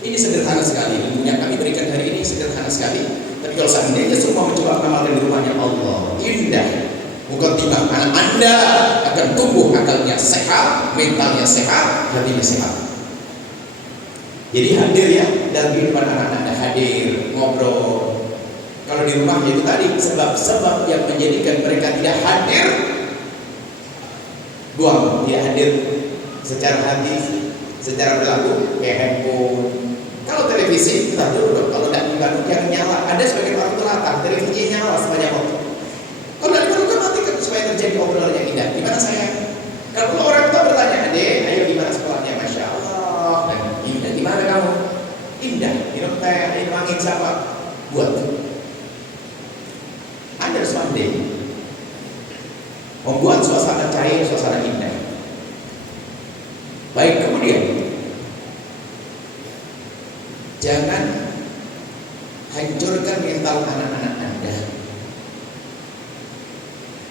Ini sederhana sekali. Ilmu yang kami berikan hari ini sederhana sekali. Tapi kalau seandainya semua mencoba amalkan di rumahnya Allah, indah. Bukan tiba anak Anda akan tumbuh akalnya sehat, mentalnya sehat, hatinya sehat. Jadi hadir ya dalam kehidupan anak-anak Anda, hadir, ngobrol. Kalau di rumah itu tadi sebab-sebab yang menjadikan mereka tidak hadir, buang, tidak hadir secara hati, secara berlaku kayak handphone. Kalau televisi kita dulu dong, kalau tidak dibangun jangan nyala. Ada sebagian orang telatah televisi nyala sebanyak waktu. Kalau dari baru matikan supaya terjadi obrolan yang indah. Gimana saya? Kalau orang tua bertanya, Adek, ayo gimana sekolahnya? Masya Allah. Dan indah. Gimana kamu? Indah. Minum teh, air angin siapa? Buat. Anda harus pandai membuat suasana cair, suasana indah. Baik, kemudian jangan hancurkan mental anak-anak Anda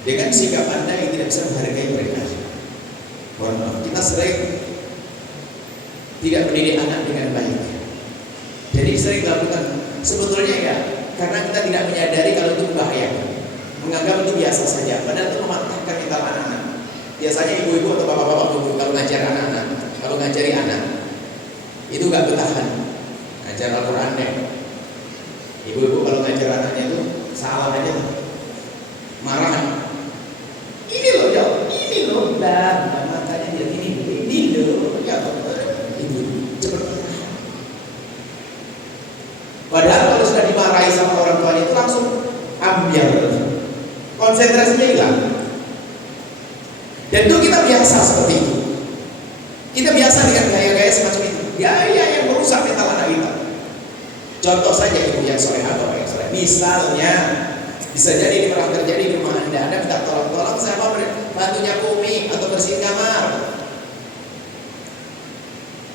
dengan sikap Anda yang tidak bisa menghargai mereka. Mohon maaf, kita sering tidak mendidik anak dengan baik. Jadi sering lakukan sebetulnya ya karena kita tidak menyadari kalau itu membahayakan. menganggap itu biasa saja, padahal itu mematahkan mental anak-anak. Biasanya ibu-ibu atau bapak-bapak kalau ngajar anak-anak, kalau ngajari anak itu gak bertahan ngajar Al-Quran deh. Ibu-ibu kalau ngajar anaknya itu salah aja marah. Ini loh ya, ini loh dan matanya dia ini loh ya ibu cepat. Padahal kalau sudah dimarahi sama orang tuanya itu langsung ambil, konsentrasinya hilang. Dan itu kita biasa seperti itu. Kita biasa dengan gaya-gaya semacam itu, gaya yang merusak mental anak kita. Contoh saja ibu yang soleh atau yang soleh. Misalnya, bisa jadi ini pernah terjadi di rumah Anda minta tolong sama bantu nyapu Umi atau bersihin kamar.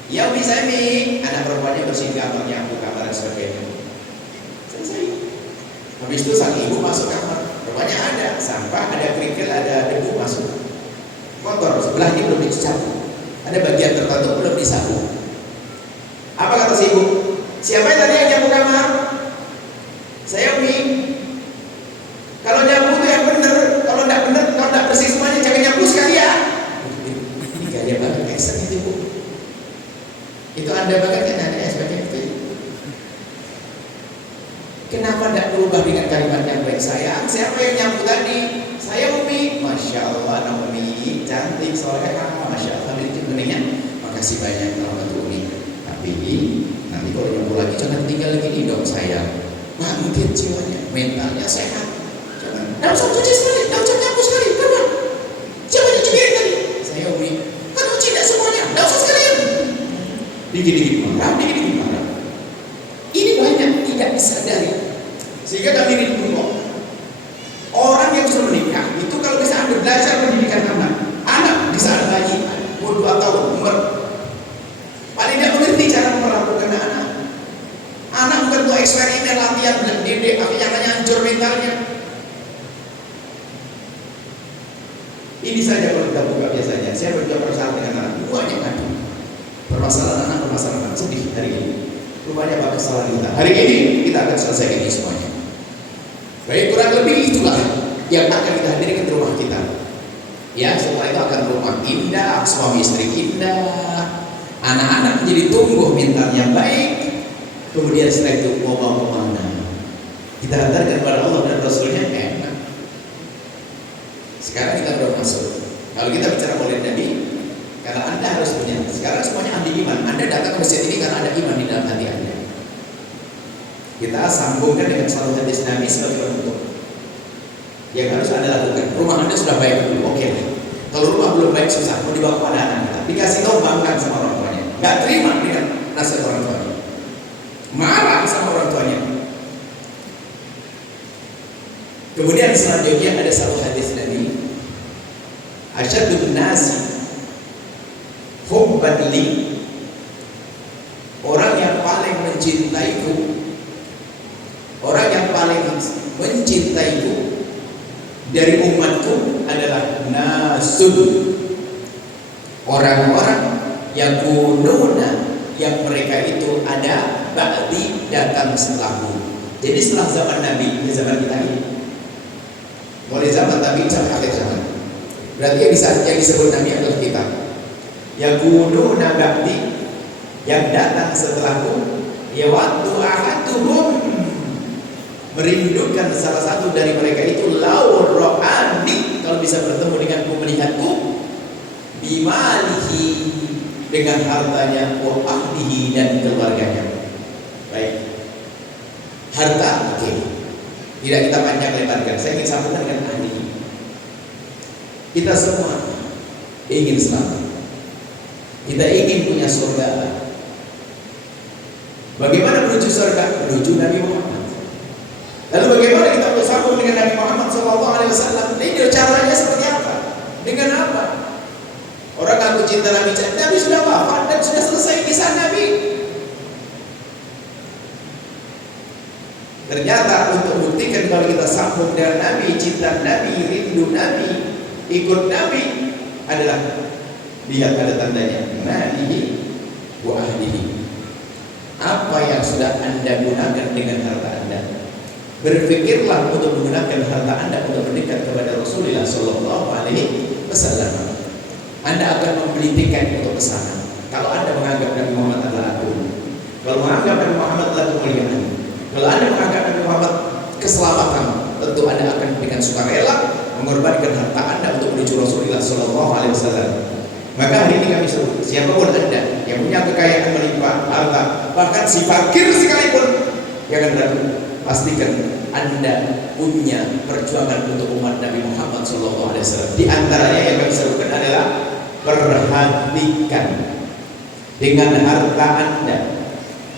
Ya Umi saya Mi, anak perempuannya bersihin kamar, nyapu kamar dan sebagainya. Selesai. Habis itu sang ibu masuk kamar, rupanya ada sampah, ada kerikil, ada debu masuk. Kotor, sebelahnya belum disapu. Ada bagian tertentu belum disapu. Apa kata si ibu? Siapa yang tadi yang nyapu kamar? Saya Umi. Kalau nyapu itu yang benar, kalau tidak bersih semuanya jangan nyapu sekalian. Ini gaya banget kesan itu Bu. Itu Anda banget kan ada sebagai itu. Kenapa tidak berubah dengan kalimat yang baik? Sayang, siapa yang nyapu tadi? Saya Umi. Masya Allah, Umi cantik, soleha, Masya Allah, itu beningnya. Makasih banyak kalau bantu Umi. Tapi nanti kalau nyapu lagi jangan tinggal gini dong sayang. Mungkin jiwanya, mentalnya sehat. Jangan. Tidak usah cuci sekali, tidak usah nyapu sekali. Kapan? Siapa yang cuci tadi? Saya Umi. Kan cuci tidak semuanya, tidak usah sekalian. Dikit-dikit marah, dikit-dikit marah. Ini banyak tidak disadari. Sehingga kami rindu orang yang sudah menikah itu kalau bisa Anda belajar pendidikan anak di saat bayi umur 2 tahun umur paling tidak mengerti cara memperlakukan anak bukan untuk eksperimen latihan dan didik akhirnya hancur mentalnya. Ini saja kalau kita buka biasanya saya berjuang bersama dengan anak banyak kan permasalahan anak permasalahan sedih hari ini rupanya apa kesalahan kita hari ini kita akan selesaikan ini semuanya. Baik, kurang lebih itulah yang akan kita hadirkan di rumah kita. Ya, setelah itu akan rumah indah, suami istri indah, anak-anak menjadi tumbuh mentalnya baik. Kemudian setelah itu mau kemana? Kita hantarkan kepada Allah dan Rasulnya enak. Sekarang kita belum masuk. Kalau kita bicara Maulid Nabi, karena Anda harus punya. Sekarang semuanya ahli iman. Anda datang ke masjid ini karena ada iman di dalam hati Anda. Kita sambungkan dengan satu hadis Nabi sebagai penutup yang harus Anda lakukan. Rumah Anda sudah baik dulu, oke. Kalau rumah belum baik susah, mau dibawa kepada anak-anak. Dikasih tahu bangkan sama orang tuanya, nggak terima dengan nasihat orang tuanya, marah sama orang tuanya. Kemudian selanjutnya ada satu hadis Nabi, asyadun nasi hubban li, orang yang paling mencintaiku, orang yang paling mencintaiku dari umatku adalah nasun, orang-orang yang kununa yang mereka itu ada ba'di datang setelahku. Jadi setelah zaman Nabi, di zaman kita ini, mulai zaman Nabi sampai akhir zaman, berarti yang disebut Nabi adalah kita. Yang kununa ba'di yang datang setelahku, ya waktu ahaduhum merindukan salah satu dari mereka itu laur ro'ani, kalau bisa bertemu denganku melihatku, bimalihi dengan hartanya, wa ahlihi dan keluarganya. Baik, harta oke, tidak kita panjang lebarkan. Saya ingin sambungkan dengan ahli. Kita semua ingin selamat, kita ingin punya surga. Bagaimana menuju surga? Menuju Nabi Muhammad. Lalu bagaimana kita bersambung dengan Nabi Muhammad SAW? Ini caranya seperti apa? Dengan apa? Orang ngaku cinta Nabi, Nabi sudah wafat dan sudah selesai kisah Nabi. Ternyata untuk buktikan kalau kita sambung dengan Nabi, cinta Nabi, rindu Nabi, ikut Nabi adalah lihat ada tandanya, malihi wa ahlihi. Apa yang sudah Anda gunakan dengan harta Anda? Berpikirlah untuk menggunakan harta Anda untuk mendekat kepada Rasulullah Shallallahu Alaihi Wasallam. Anda akan membeli tiket untuk kesana. Kalau Anda menganggap Nabi Muhammad adalah agung, kalau menganggap Nabi Muhammad adalah kemuliaan, kalau Anda menganggap Nabi Muhammad keselamatan, tentu Anda akan dengan sukarela mengorbankan harta Anda untuk menuju Rasulullah Shallallahu Alaihi Wasallam. Maka hari ini kami seru, siapapun Anda yang punya kekayaan melimpah harta, bahkan si fakir sekalipun, jangan ragu, pastikan Anda punya perjuangan untuk umat Nabi Muhammad SAW. Di antaranya yang kami serukan adalah perhatikan dengan harta Anda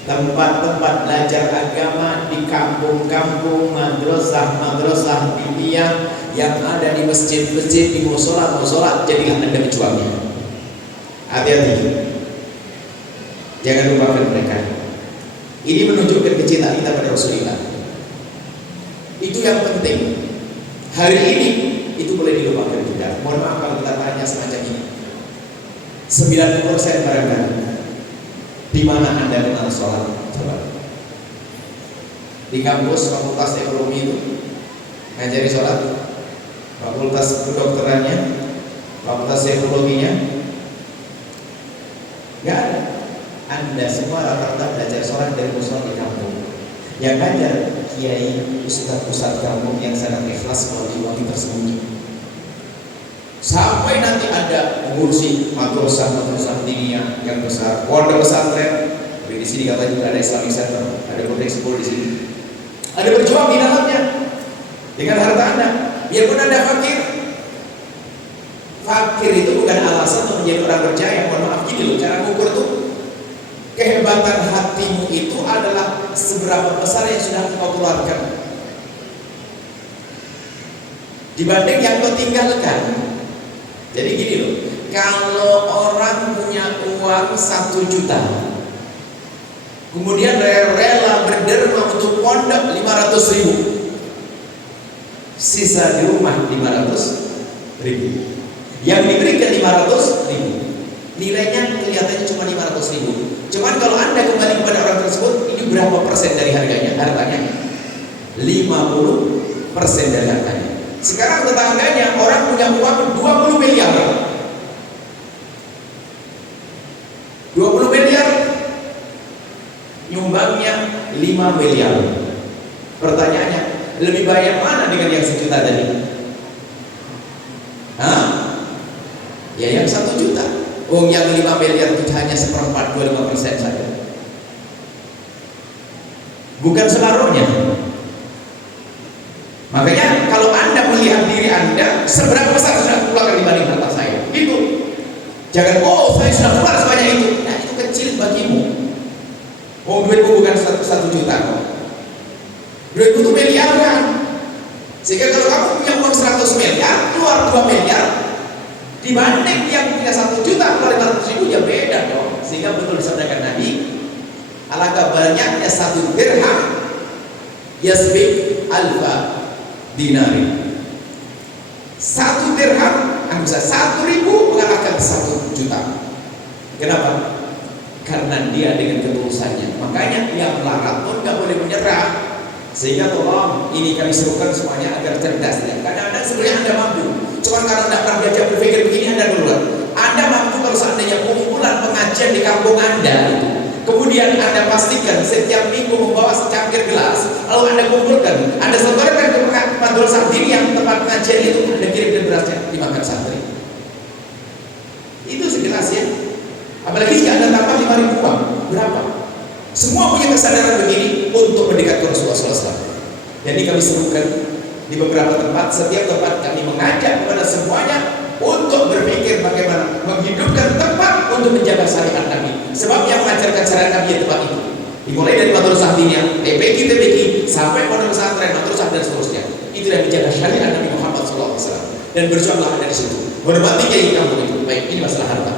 tempat-tempat belajar agama di kampung-kampung, madrasah diniyah yang ada di masjid-masjid, di musola, jadilah Anda pejuangnya. Hati-hati, jangan lupakan mereka. Ini menunjukkan kecintaan kita pada Rasulullah. Itu yang penting. Hari ini itu boleh dilupakan kita. Mohon maaf kalau kita tanya semacam ini. 90% barangkali di mana Anda kenal sholat? Coba. Di kampus fakultas ekonomi itu ngajari sholat, fakultas kedokterannya, fakultas psikologinya, nggak ada. Anda semua rata-rata belajar sholat dari musola di kampung. Yang ngajar kiai, ustaz kampung yang sangat ikhlas melalui tersembunyi. Sampai nanti ada mengurusi madrasah diniyah yang besar, pondok pesantren. Di sini katanya juga ada Islamic Center, ada Boarding School di sini. Ada berjuang di dalamnya dengan harta Anda. Biarpun Anda fakir. Fakir itu bukan alasan untuk menjadi orang percaya. Mohon maaf, gini loh cara mengukur tuh. Kehebatan hatimu itu adalah seberapa besar yang sudah kau keluarkan dibanding yang kau tinggalkan. Jadi gini loh, kalau orang punya uang 1 juta, kemudian rela berderma untuk pondok 500.000, sisa di rumah 500.000, yang diberikan 500.000, nilainya kelihatannya cuma 500.000. Cuman kalau Anda kembali kepada orang tersebut, ini berapa persen dari harganya? Hartanya 50% dari harganya. Sekarang tetangganya orang punya uang 20 miliar. 20 miliar nyumbangnya 5 miliar. Pertanyaannya, lebih banyak mana dengan yang 1 juta tadi? Hah? Ya yang 1 juta. Oh, yang 5 miliar itu hanya 1/4, 25% saja. Bukan separuhnya. Makanya kalau Anda melihat diri Anda, seberapa besar sudah keluarkan dibanding harta saya? Itu. Jangan, oh saya sudah keluar sebanyak itu. Nah itu kecil bagimu. Oh duitmu bukan 1 juta kok. Duitmu itu miliaran. Sehingga kalau kamu punya uang 100 miliar, keluar 2 miliar, dibanding yang punya 1 juta keluar 500.000, ya beda dong. Sehingga betul disabdakan Nabi, alangkah banyaknya 1 dirham yasbik alfa dinari. 1 dirham, bisa 1.000 mengalahkan 1 juta. Kenapa? Karena dia dengan ketulusannya. Makanya yang melarat pun gak boleh menyerah. Sehingga tolong, ini kami serukan semuanya agar cerdas ya. Kadang-kadang sebenarnya Anda mampu, cuma karena Anda pernah belajar berpikir begini, Anda keluar. Anda mampu kalau seandainya pengumpulan pengajian di kampung Anda itu, kemudian Anda pastikan setiap minggu membawa secangkir gelas, lalu Anda kumpulkan, Anda sebarkan ke madrasah dini yang tempat pengajian itu, Anda kirimkan berasnya dimakan santri. Itu segelas ya. Apalagi jika Anda tambah 5.000 uang, berapa? Semua punya kesadaran begini untuk mendekat ke Rasulullah SAW. Jadi kami serukan di beberapa tempat, setiap tempat kami mengajak kepada semuanya untuk berpikir bagaimana menghidupkan tempat untuk menjaga syariat Nabi. Sebab yang mengajarkan syariat Nabi di tempat itu, dimulai dari madrasah diniyah, TPQ, sampai pondok pesantren, madrasah dan seterusnya. Itu yang menjaga syariat Nabi Muhammad SAW. Dan berjuanglah Anda di situ. Hormati kiai kampung itu. Baik, ini masalah harta.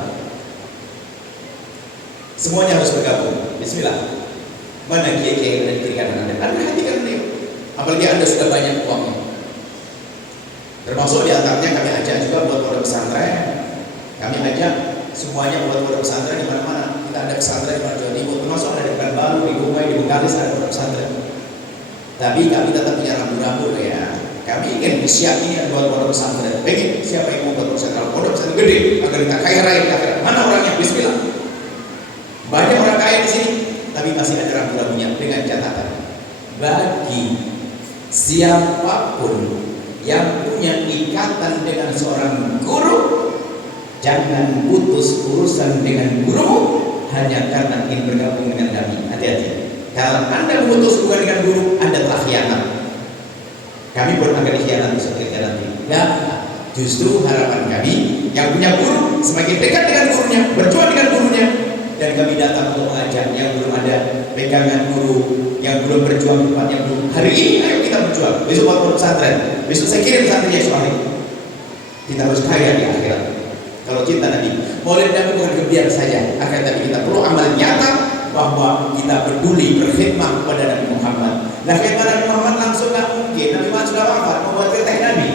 Semuanya harus bergabung. Bismillah. Mana kiai-kiai yang ada di kiri kanan Anda? Anda perhatikan beliau. Apalagi Anda sudah banyak uangnya. Termasuk di antaranya kami ajak juga buat pondok pesantren. Kami ajak semuanya buat pondok pesantren di mana-mana. Kita ada pesantren di Jawa Timur, termasuk ada di Pekanbaru, di Gumai, di Bengkalis ada pondok pesantren. Tapi kami tetap punya rambu-rambu ya. Kami ingin siap ini buat pondok pesantren. Pengen siapa yang mau pondok pesantren? Kalau pondok pesantren gede, agar kita kaya raya di akhirat. Mana orangnya? Bismillah. Banyak orang kaya di sini, tapi masih ada rambu-rambunya dengan catatan. Bagi siapapun yang punya ikatan dengan seorang guru, jangan putus urusan dengan gurumu hanya karena ingin bergabung dengan kami. Hati-hati. Kalau Anda memutus hubungan dengan guru, Anda telah khianat. Kami pun akan dikhianati seperti nanti. Nah, justru harapan kami yang punya guru semakin dekat dengan gurunya, berjuang dengan gurunya, dan kami datang untuk mengajak yang belum ada pegangan guru, yang belum berjuang di tempat yang belum. Hari ini ayo kita berjuang. Besok waktu pesantren, besok saya kirim santrinya soalnya. Kita harus kaya di akhirat. Kalau cinta Nabi, Maulid Nabi bukan kebiar saja, akan tapi kita perlu amal nyata bahwa kita peduli berkhidmah kepada Nabi Muhammad. Nah, khidmah Nabi Muhammad langsung nggak mungkin. Nabi Muhammad sudah wafat, membuat teh Nabi,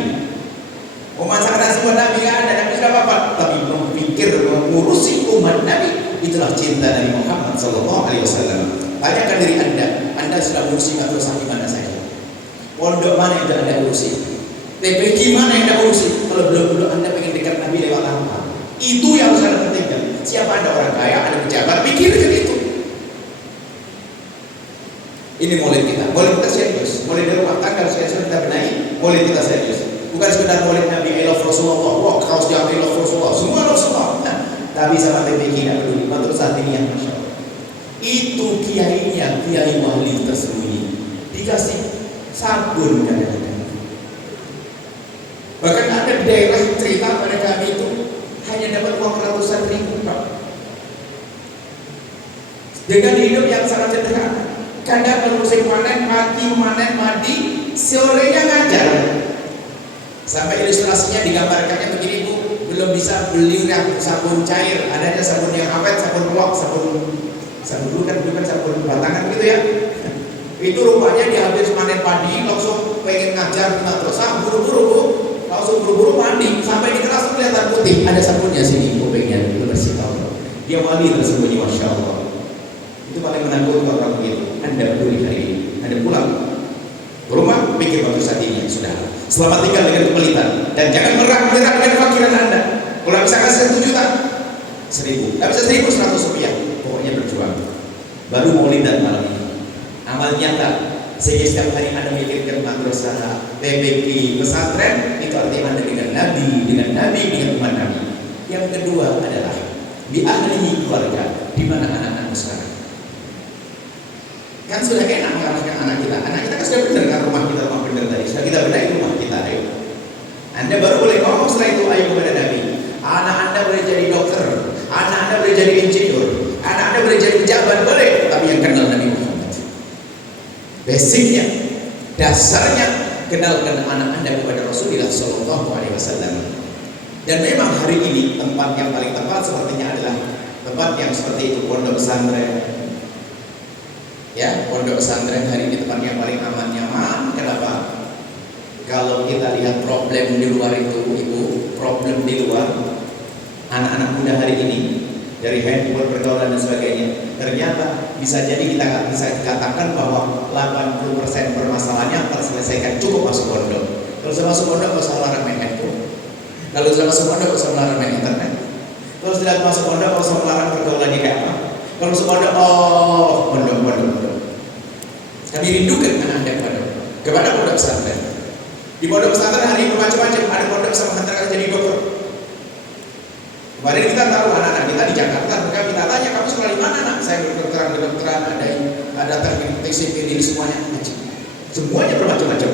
memasak nasi buat Nabi nggak ada. Nabi sudah wafat, tapi berpikir mengurusi umat Nabi, itulah cinta Nabi Muhammad Sallallahu Alaihi Wasallam. Tanyakan diri Anda sudah mengurusi madrasah di mana saja? Pondok mana yang sudah Anda urusi? TPG mana yang Anda urusi? Kalau belum Anda pengen dekat Nabi lewat apa? Itu yang harus Anda pentingkan. Siapa Anda orang kaya, Anda pejabat, pikirkan itu. Ini maulid kita serius. Maulid di rumah tangga serius kita benahi. Maulid kita serius. Bukan sekedar maulid Nabi I love Rasulullah. Wah, kaos yang I love Rasulullah. Semua Rasulullah. Nah, tapi sama TPG tidak peduli. Matur saat ini yang Masya Allah. Itu kiainya, kiai wali tersembunyi. Dikasih sabun kadang-kadang. Bahkan ada di daerah cerita pada kami itu hanya dapat uang ratusan ribu, Pak. Dengan hidup yang sangat sederhana. Kadang kalau musim panen, mandi, sorenya ngajar. Sampai ilustrasinya digambarkan yang begini, Bu, belum bisa beli sabun cair, adanya sabun yang awet, sabun pelok, sabun dulu kan sabun batangan gitu ya. Itu rupanya dia habis panen padi, langsung pengen ngajar terus, buru-buru, Bu, langsung buru-buru mandi, sampai di kelas kelihatan putih, ada sabunnya sini, kupingnya itu bersih tahu. Dia wali tersembunyi, Masya Allah. Itu paling menakutkan orang begitu. Anda peduli hari ini, Anda pulang ke rumah, pikir waktu saat ini sudah. Selamat tinggal dengan kepelitan dan jangan menyerah dengan fakiran Anda. Kalau bisa kasih 1 juta, 1.000, tak bisa 1.100 rupiah. Pokoknya berjuang. Baru maulidan malam ini. Amal nyata. Sehingga setiap hari Anda memikirkan madrasah, TPG, pesantren, itu artinya Anda dengan Nabi, dengan umat Nabi. Yang kedua adalah di ahli keluarga, di mana anak-anak sekarang. Kan sudah enak mengarahkan anak kita kan sudah benar kan rumah benar tadi, sudah kita benahi rumah kita. Ayo, Anda baru boleh ngomong setelah itu ayo kepada Nabi. Anak Anda boleh jadi dokter, anak Anda boleh jadi insinyur, anak Anda boleh jadi pejabat, boleh, tapi yang kenal Nabi Muhammad. Basicnya, dasarnya kenalkan anak Anda kepada Rasulullah Sallallahu Alaihi Wasallam. Dan memang hari ini tempat yang paling tepat sepertinya adalah tempat yang seperti itu, pondok pesantren. Ya, pondok pesantren hari ini tempat yang paling aman, nyaman. Kenapa? Kalau kita lihat problem di luar itu, Ibu, problem di luar anak-anak muda hari ini dari handphone, pergaulan dan sebagainya, ternyata bisa jadi kita bisa katakan bahwa 80% permasalahannya terselesaikan cukup masuk pondok. Kalau sudah masuk pondok, nggak usah larang main handphone. Kalau sudah masuk pondok, nggak usah larang main internet. Kalau sudah masuk pondok, nggak usah larang pergaulannya kayak apa. Kalau masuk pondok, pondok. Kami rindukan anak Anda kepada pondok pesantren. Di pondok pesantren hari ini macam-macam. Ada pondok bisa menghantarkan jadi dokter. Kemarin kita tahu anak-anak kita di Jakarta, mereka kita tanya, kamu sekolah di mana, Nak? Saya kedokteran, ada teknik sipil ini semuanya. Semuanya bermacam-macam.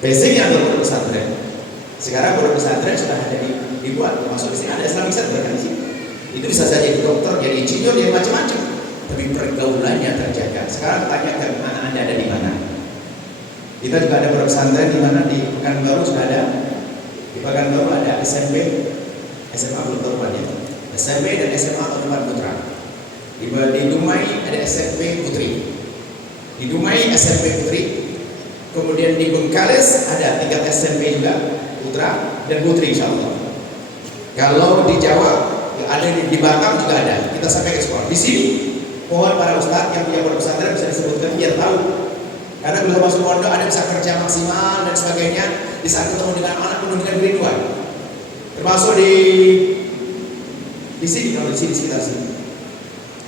Basicnya adalah pondok pesantren. Sekarang pondok pesantren sudah ada dibuat, masuk di sini ada Islamic Center kan sih. Itu bisa saja jadi dokter, jadi insinyur, jadi macam-macam. Tapi pergaulannya terjaga. Sekarang tanyakan anak Anda ada di mana? Kita juga ada pondok pesantren di mana di Pekanbaru sudah ada. Di Pekanbaru ada SMP, SMA belum tahu banyak. SMP dan SMA atau tempat putra. Di Dumai ada SMP Putri. Di Dumai SMP Putri. Kemudian di Bengkalis ada tingkat SMP juga putra dan putri insyaallah. Kalau di Jawa ada di Batam juga ada. Kita sampai ke sekolah. Di sini mohon para ustadz yang punya pondok pesantren bisa disebutkan biar tahu Karena belum masuk pondok ada bisa kerja maksimal dan sebagainya. Di saat ketemu dengan anak penuh dengan kerinduan. Termasuk di sini, kalau di sini sekitar sini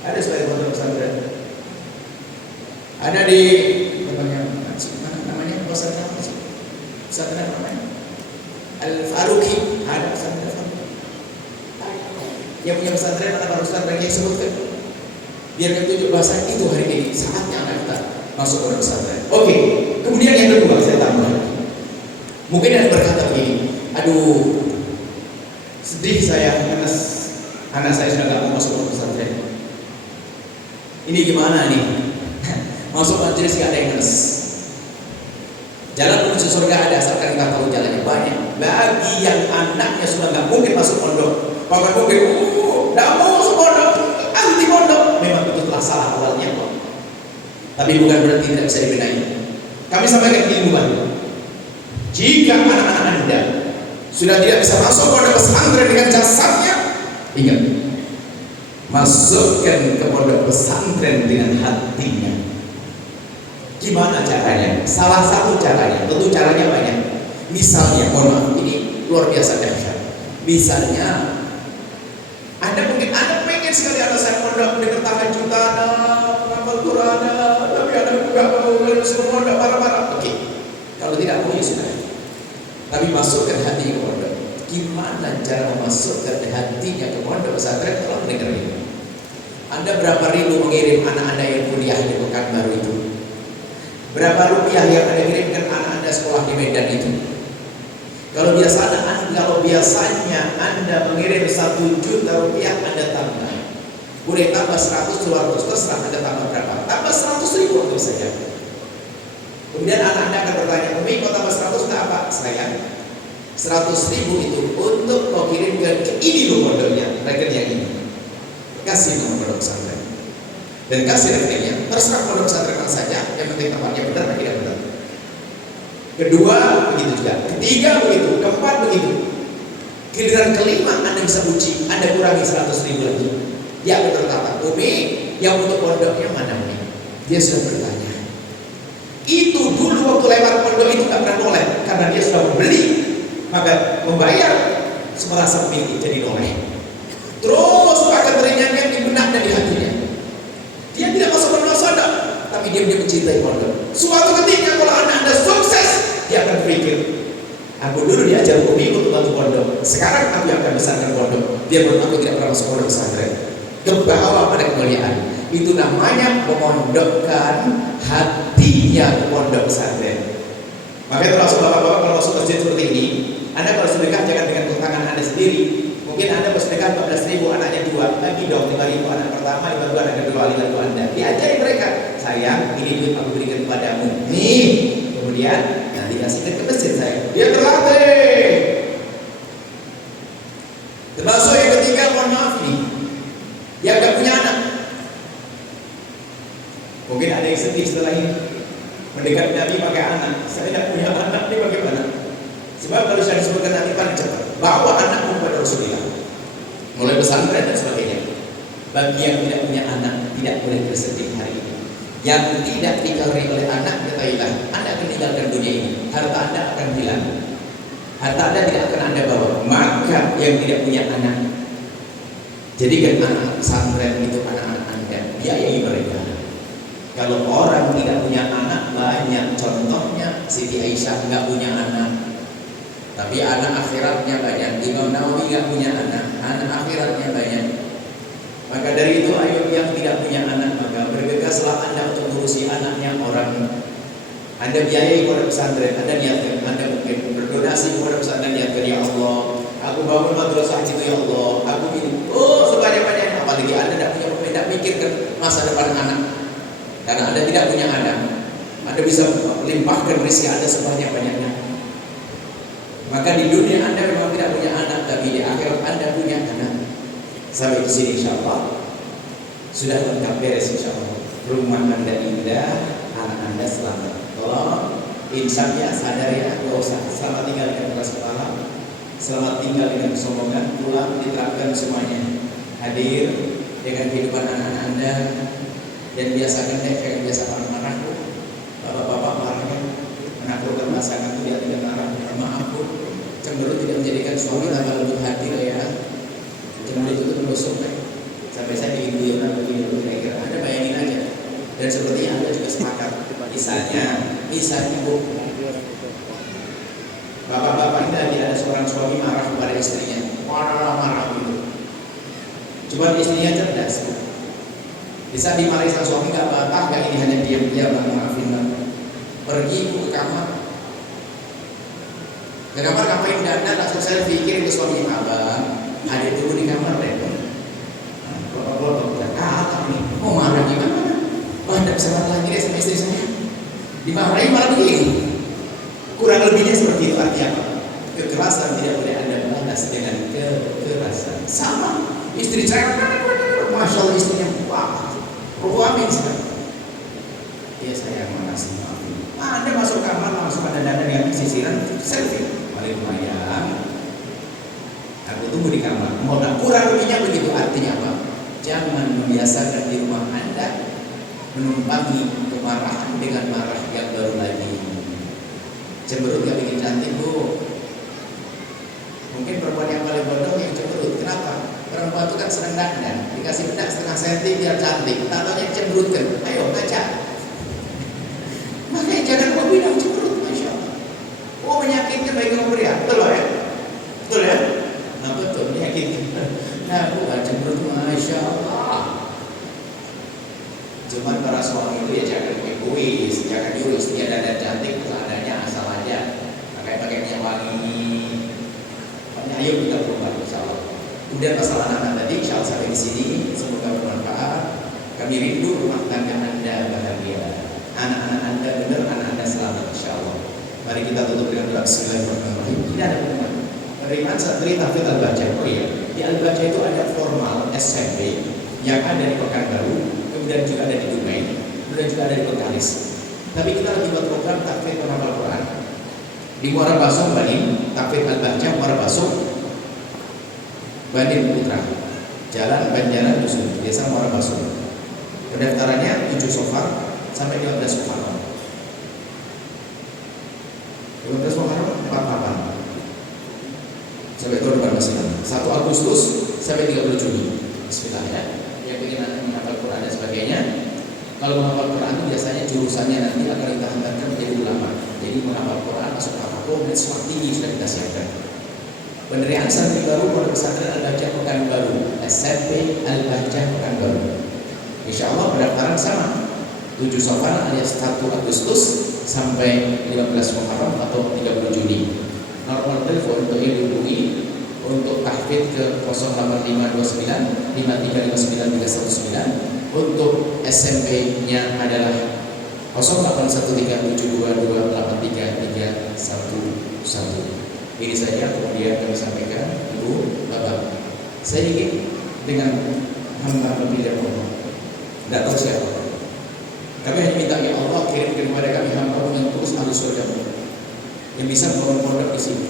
ada sebagai pondok pesantren. Ada di namanya pesantren namanya Al-Faruqi, ada pesantren Faruqi. Yang punya pesantren atau pesantren yang sebutkan, biar kita tunjuk bahasa itu hari ini saatnya anak kita masuk ke pesantren. Oke, kemudian yang kedua saya tambah. Mungkin ada berkata begini, aduh sedih saya karena anak saya sudah gak mau masuk ke pesantren. Ini gimana nih? Masuk majelis gak ada yang ngeles. Jalan menuju surga ada, asalkan kita tahu jalannya banyak. Bagi yang anaknya sudah gak mungkin masuk pondok, bahkan mungkin gak mau masuk pondok, anti pondok, memang itu telah salah awalnya kok. Tapi bukan berarti tidak bisa dibenahi. Kami sampaikan ilmuwan. Jika anak-anak Anda sudah tidak bisa masuk pondok pesantren dengan jasadnya, ingat, masukkan ke pondok pesantren dengan hatinya. Gimana caranya? Salah satu caranya, tentu caranya banyak. Misalnya, mohon maaf, ini luar biasa dahsyat. Misalnya, Anda mungkin Anda pengen sekali anak saya pondok dengan tahajudan, amal Quran, tapi Anda enggak mau semua pondok marah-marah. Oke, kalau tidak mau ya sudah. Tapi masukkan hati ke pondok. Gimana cara memasukkan hatinya ke pondok pesantren? Kalau mendengar ini, Anda berapa ribu mengirim anak Anda yang kuliah di Pekanbaru itu? Berapa rupiah yang Anda kirimkan anak Anda sekolah di Medan itu? Kalau biasanya Anda mengirim 1 juta rupiah, Anda tambah. Boleh tambah 100, 200, terserah Anda tambah berapa? Tambah 100 ribu untuk saja. Kemudian anak Anda akan bertanya, Umi kok tambah 100 untuk apa? Sayang, 100 ribu itu untuk kau kirimkan ke ini loh pondoknya, rekening yang ini. Kasih nomor pondok pesantren dan kasih rekeningnya, terserah pondok pesantren saja, yang penting tempatnya benar atau tidak benar. Kedua begitu juga, ketiga begitu, keempat begitu. Giliran kelima Anda bisa uji, Anda kurangi 100 ribu lagi. Ya betul kata Umi, yang untuk pondoknya mana Umi? Dia sudah bertanya. Itu dulu waktu lewat pondok itu gak pernah noleh, karena dia sudah membeli, maka membayar merasa milik jadi noleh. Terus akan teringat di benak dan di hatinya. Dia tidak masuk pondok sadar, tapi dia mencintai pondok. Suatu ketika kalau anak Anda sukses, dia akan berpikir, aku dulu diajar Umi untuk bantu pondok, sekarang aku yang akan besarkan pondok, biarpun aku tidak pernah masuk pondok pesantren. Ke bawah pada kemuliaan. Itu namanya memondokkan hatinya ke pondok pesantren. Makanya termasuk bapak-bapak kalau masuk masjid seperti ini, Anda kalau sedekah jangan dengan tangan Anda sendiri. Mungkin Anda bersedekah 14 ribu, anaknya 2, bagi dong 5 ribu anak pertama, 5 ribu anak kedua, 5 ribu Anda. Diajari mereka, sayang ini duit aku berikan kepadamu. Nih, kemudian nanti kasihkan ke masjid saya. Dia terlatih. Termasuk yang ketiga, mohon maaf nih, dia gak punya anak. Mungkin ada yang sedih setelah ini mendekat Nabi pakai anak. Saya tidak punya anak, ini bagaimana? Sebab kalau saya disebutkan nanti paling cepat, bawa anakmu kepada Rasulullah, mulai pesantren dan sebagainya. Bagi yang tidak punya anak, tidak boleh bersedih hari ini. Yang tidak dikaruniai oleh anak, ketahuilah Anda akan tinggalkan dunia ini. Harta Anda akan hilang, harta Anda tidak akan Anda bawa. Maka yang tidak punya anak, jadikan anak pesantren itu anak-anak Anda, biayai mereka. Kalau orang tidak punya anak, banyak contohnya. Siti Aisyah nggak punya anak, tapi anak akhiratnya banyak. Imam Nawawi nggak punya anak, anak akhiratnya banyak. Maka dari itu, ayo yang tidak punya anak, maka bergegaslah Anda untuk ngurusi anaknya orang. Anda biayai pondok pesantren, Anda niatkan, Anda mungkin berdonasi kepada pesantren, niatkan, ya Allah, aku bangun madrasah itu, ya Allah, aku ini, sebanyak-banyaknya. Apalagi Anda tidak mikirkan masa depan anak. Karena Anda tidak punya anak, Anda bisa melimpahkan rezeki Anda sebanyak-banyaknya. Maka di dunia Anda memang tidak punya anak, tapi di akhirat Anda punya anak. Sampai di sini insya Allah sudah lengkap beres insya Allah. Rumah Anda indah, anak Anda selamat. Tolong insya Allah sadar ya, gak usah selamat tinggal dengan keras kepala, selamat tinggal dengan kesombongan, pulang diterapkan semuanya. Hadir dengan kehidupan anak-anak Anda. Dan biasakan deh, jangan biasa marah-marah. Bapak-bapak pasangan itu dia tidak marah. Maaf bu, cemberut tidak menjadikan suami tambah lembut hati loh ya. Cemberut itu menusuk kan. Sampai saya diingat begini kira-kira. Anda bayangin aja. Dan sepertinya Anda juga sepakat. Misalnya bu, bapak-bapak ini lagi ada seorang suami marah kepada istrinya, marah gitu. Coba istrinya cerdas. Bisa dimarahi sang suami nggak apa-apa, nggak ini hanya diam-diam maafin lah. Pergi ke kamar. Ke kamar ngapain dandan? Langsung saya pikir ke suami abang, adik tunggu di kamar deh. Bapak-bapak udah kata nih, mau marah gimana? Wah, tidak bisa marah lagi deh sama istri saya. Dimarahi malah begini. Kurang lebihnya seperti itu. Artinya apa? Kekerasan tidak boleh Anda balas dengan kekerasan. Sama istri saya, masya Allah istrinya wah, amin sekali. Ya saya makasih maafin. Anda masuk kamar langsung ada dandan yang sisiran selfie. Paling lumayan. Aku tunggu di kamar. Mau kurang lebihnya begitu. Artinya apa? Jangan membiasakan di rumah Anda menumpangi kemarahan dengan marah yang baru lagi. Cemberut gak bikin cantik bu. Mungkin perempuan yang paling bodoh yang cemberut. Kenapa? Perempuan itu kan senang dandan, dikasih bedak setengah senti biar cantik. Tatonya cemberutkan. Ayo baca. Makanya jangan mau bilang cemberut, masya Allah. Oh menyakitkan bagi kaum pria. Betul ya? Betul ya? Nah betul menyakitkan. Nah bukan cemberut, masya Allah. Cuman para suami itu ya jangan egois, jangan nyuruh istrinya dandan cantik seadanya asal aja. Pakai minyak wangi. Pokoknya ayo kita berubah insyaallah. Kemudian masalah anak tadi insyaallah sampai di sini semoga bermanfaat. Kami rindu rumah tangga Anda bahagia. Anak-anak Anda benar, anak Anda selamat insyaallah. Mari kita tutup dengan doa bismillahirrahmanirrahim. Tidak ada pengumuman. Penerimaan santri tahfidz al-baca. Oh iya, di al-baca itu ada formal SMP yang ada di Pekanbaru. Kemudian juga ada di Dumai, kemudian juga ada di Bengkalis. Tapi kita lagi buat program tahfidz penghafal Quran di Muara Basung, Bandung. Tahfidz al-baca Muara Basung, Bandung Putra, Jalan Banjaran Dusun, Desa Muara Basung. Pendaftarannya 7 Safar sampai 15 Muharram. 15 Muharram 48 sampai tahun depan masih 1 Agustus sampai 30 Juni. Bismillah ya. Yang ingin menghafal Quran dan sebagainya. Kalau menghafal Quran itu biasanya jurusannya nanti akan kita hantarkan menjadi ulama. Jadi menghafal Quran masuk tahfiz dan sekolah tinggi sudah kita siapkan. Penerimaan santri baru Pondok Pesantren Al-Bahjah Pekanbaru, SMP Al-Bahjah Pekanbaru. Insyaallah pendaftaran sama. 7 Safar alias 1 Agustus sampai 15 Muharram atau 30 Juni. Nomor telepon untuk dihubungi untuk tahfidz ke 08529 5359319. Untuk SMP-nya adalah 081372283311. Ini saja kemudian kami sampaikan Ibu Bapak. Saya ingin dengan hamba pemilihan Allah. Tidak tahu siapa. Kami hanya minta ya Allah kirim kepada kami hamba yang terus ahli surga yang bisa membangun pondok di sini.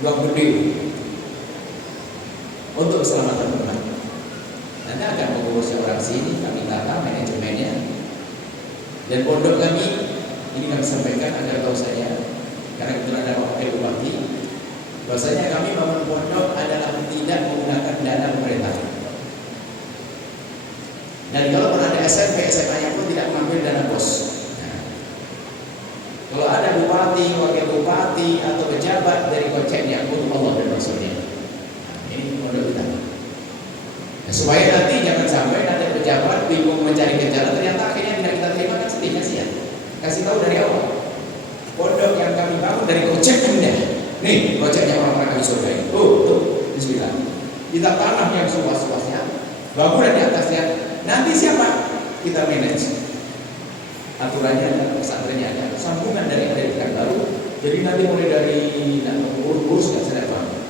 Ruang berdiri untuk keselamatan umat. Nanti akan mengurus orang sini, kami tata manajemennya. Dan pondok kami ini kami sampaikan agar tahu saja, karena itu ada wakil bupati, bahwasanya kami bangun pondok adalah tidak menggunakan dana pemerintah. Dan kalau pernah ada SMP, SMA-nya pun tidak mengambil dana bos. Kalau ada bupati, wakil bupati atau pejabat dari koceknya untuk Allah dan Rasulnya. Ini pondok kita. Supaya nanti jangan sampai nanti pejabat bingung mencari jalan, ternyata akhirnya tidak kita terima, kan sedih, kasihan. Kasih tahu dari awal. Pondok yang kami bangun dari kocek Anda. Nih, koceknya orang-orang kami surga ini. Tuh, bismillah. Kita tanah yang seluas-luasnya, bangunan di atasnya. Nanti siapa? Kita manage. Aturannya ada, pesantrennya ada, sambungan dari yang ada di Pekanbaru. Jadi nanti mulai dari urus nggak saya paham.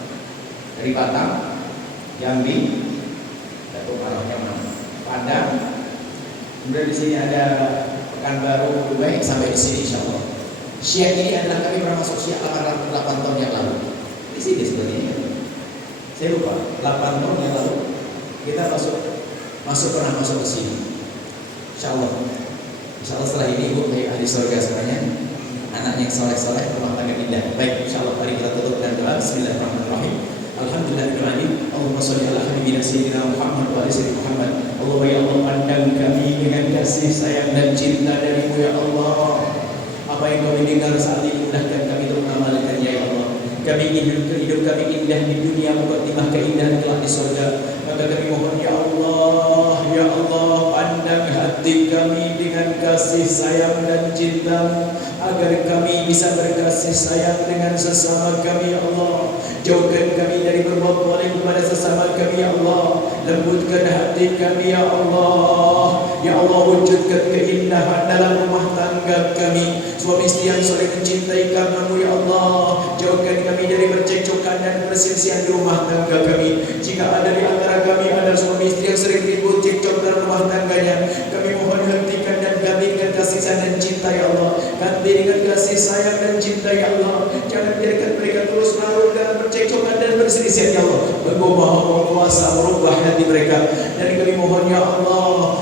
Dari Batam, Jambi, Datuk Arahnya Padang. Kemudian di sini ada Pekanbaru, Dumai sampai di sini insya Allah. Syiah ini adalah kami pernah masuk Syiah 8 tahun yang lalu. Di sini sepertinya. Saya lupa 8 tahun yang lalu kita pernah masuk ke sini. Insya Allah setelah ini Ibu ahli surga semuanya. anak yang soleh-soleh, rumah tangga indah. Baik, insyaallah mari kita tutup dengan doa. Bismillahirrahmanirrahim. Alhamdulillahirrahmanirrahim. Allahumma sholli ala habibina sayyidina Muhammad wa ali sayyidina Muhammad. Allahumma ya Allah, pandang kami dengan kasih sayang dan cinta dari-Mu ya Allah. Apa yang kami dengar saat ini mudahkan kami untuk mengamalkannya ya Allah. Kami ingin hidup kami indah di dunia, mukadimah keindahan kelak di surga. Maka kami mohon ya Allah, pandang hati kami dengan kasih sayang dan cinta-Mu, agar kami bisa berkasih sayang dengan sesama kami ya Allah. Jauhkan kami dari berbuat zalim kepada sesama kami ya Allah. Lembutkan hati kami ya Allah. Ya Allah, wujudkan keindahan dalam rumah tangga kami. Suami istri yang saling mencintai karena-Mu ya Allah. Jauhkan kami dari percekcokan dan perselisihan di rumah tangga kami. Jika ada di antara kami ada suami istri yang sering ribut cekcok dalam rumah tangganya, kami mohon hentikan dan ganti dengan kasih sayang dan cinta ya Allah. Ganti dengan kasih sayang dan cinta ya Allah. Jangan biarkan mereka terus larut dalam percekcokan dan perselisihan ya Allah. Engkau Maha Kuasa merubah hati mereka. Dan kami mohon ya Allah,